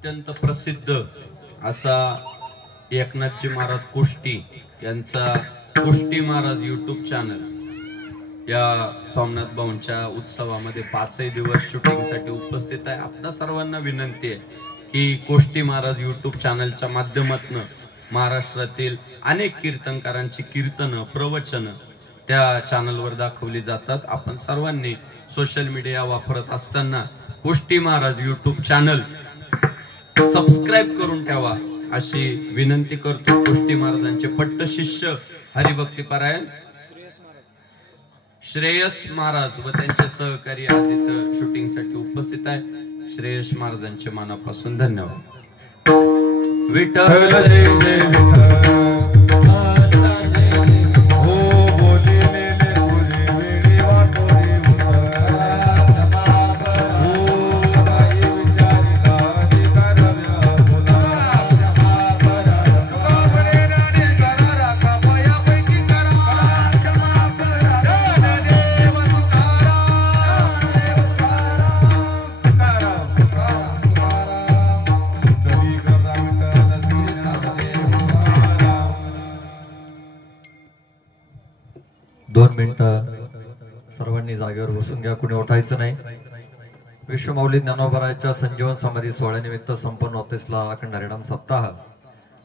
अत्यंत प्रसिद्ध असा एकनाथजी महाराज कुष्टी यांचा कुष्टी महाराज युट्यूब चॅनल या सोमनाथ भाऊंच्या उत्सवामध्ये 5 दिवस शूटिंगसाठी उपस्थित आहे. आपल्या सर्वांना विनंती आहे की कुष्टी महाराज युट्यूब चॅनलच्या माध्यमातून महाराष्ट्रातील अनेक कीर्तनकारांची कीर्तनं प्रवचनं त्या चॅनलवर दाखवली जातात. आपण सर्वांनी सोशल मीडिया वापरत असताना कुष्टी महाराज युट्यूब चॅनल सबस्क्राईब करून ठेवा अशी विनंती करतो. कुष्टी महाराजांचे पट्ट शिष्य हरिभक्तीपरायण श्रेयस महाराज व त्यांचे सहकारी आज इथं शूटिंगसाठी उपस्थित आहे. श्रेयस महाराजांचे मनापासून धन्यवाद. विठ्ठल जय जय विठ्ठल. सर्वांनी जागेवर बसून घ्या, कुणी उठायचं नाही. विश्वमाऊली ज्ञानोबराच्या संजीवन समाधी सोहळ्यानिमित्त संपन्न होतेसला अखंड हरिनाम सप्ताह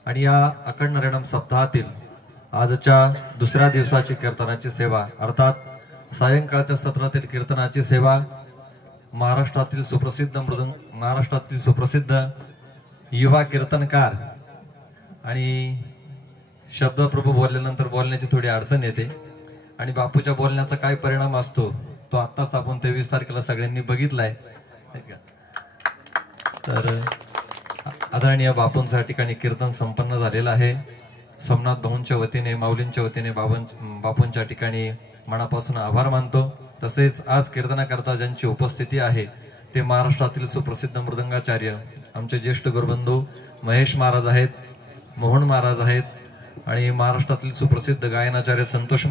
आणि या अखंड हरिनाम सप्ताहातील आजच्या दुसऱ्या दिवसाची कीर्तनाची सेवा अर्थात सायंकाळच्या सत्रातील कीर्तनाची सेवा महाराष्ट्रातील सुप्रसिद्ध युवा कीर्तनकार आणि शब्दप्रभू बोलल्यानंतर बोलण्याची थोडी अडचण येते आणि बापूच्या बोलण्याचा काय परिणाम असतो तो आत्ताच आपण 23 तारखेला सगळ्यांनी बघितलाय. तर आदरणीय बापूंच्या ठिकाणी कीर्तन संपन्न झालेलं आहे. सोमनाथ भाऊंच्या वतीने माऊलींच्या वतीने बापूंच्या ठिकाणी मनापासून आभार मानतो. तसेच आज कीर्तनाकरता ज्यांची उपस्थिती आहे ते महाराष्ट्रातील सुप्रसिद्ध मृदंगाचार्य आमचे ज्येष्ठ गुरुबंधू महेश महाराज आहेत, मोहन महाराज आहेत आणि महाराष्ट्रातील सुप्रसिद्ध गायनाचार्य संतोष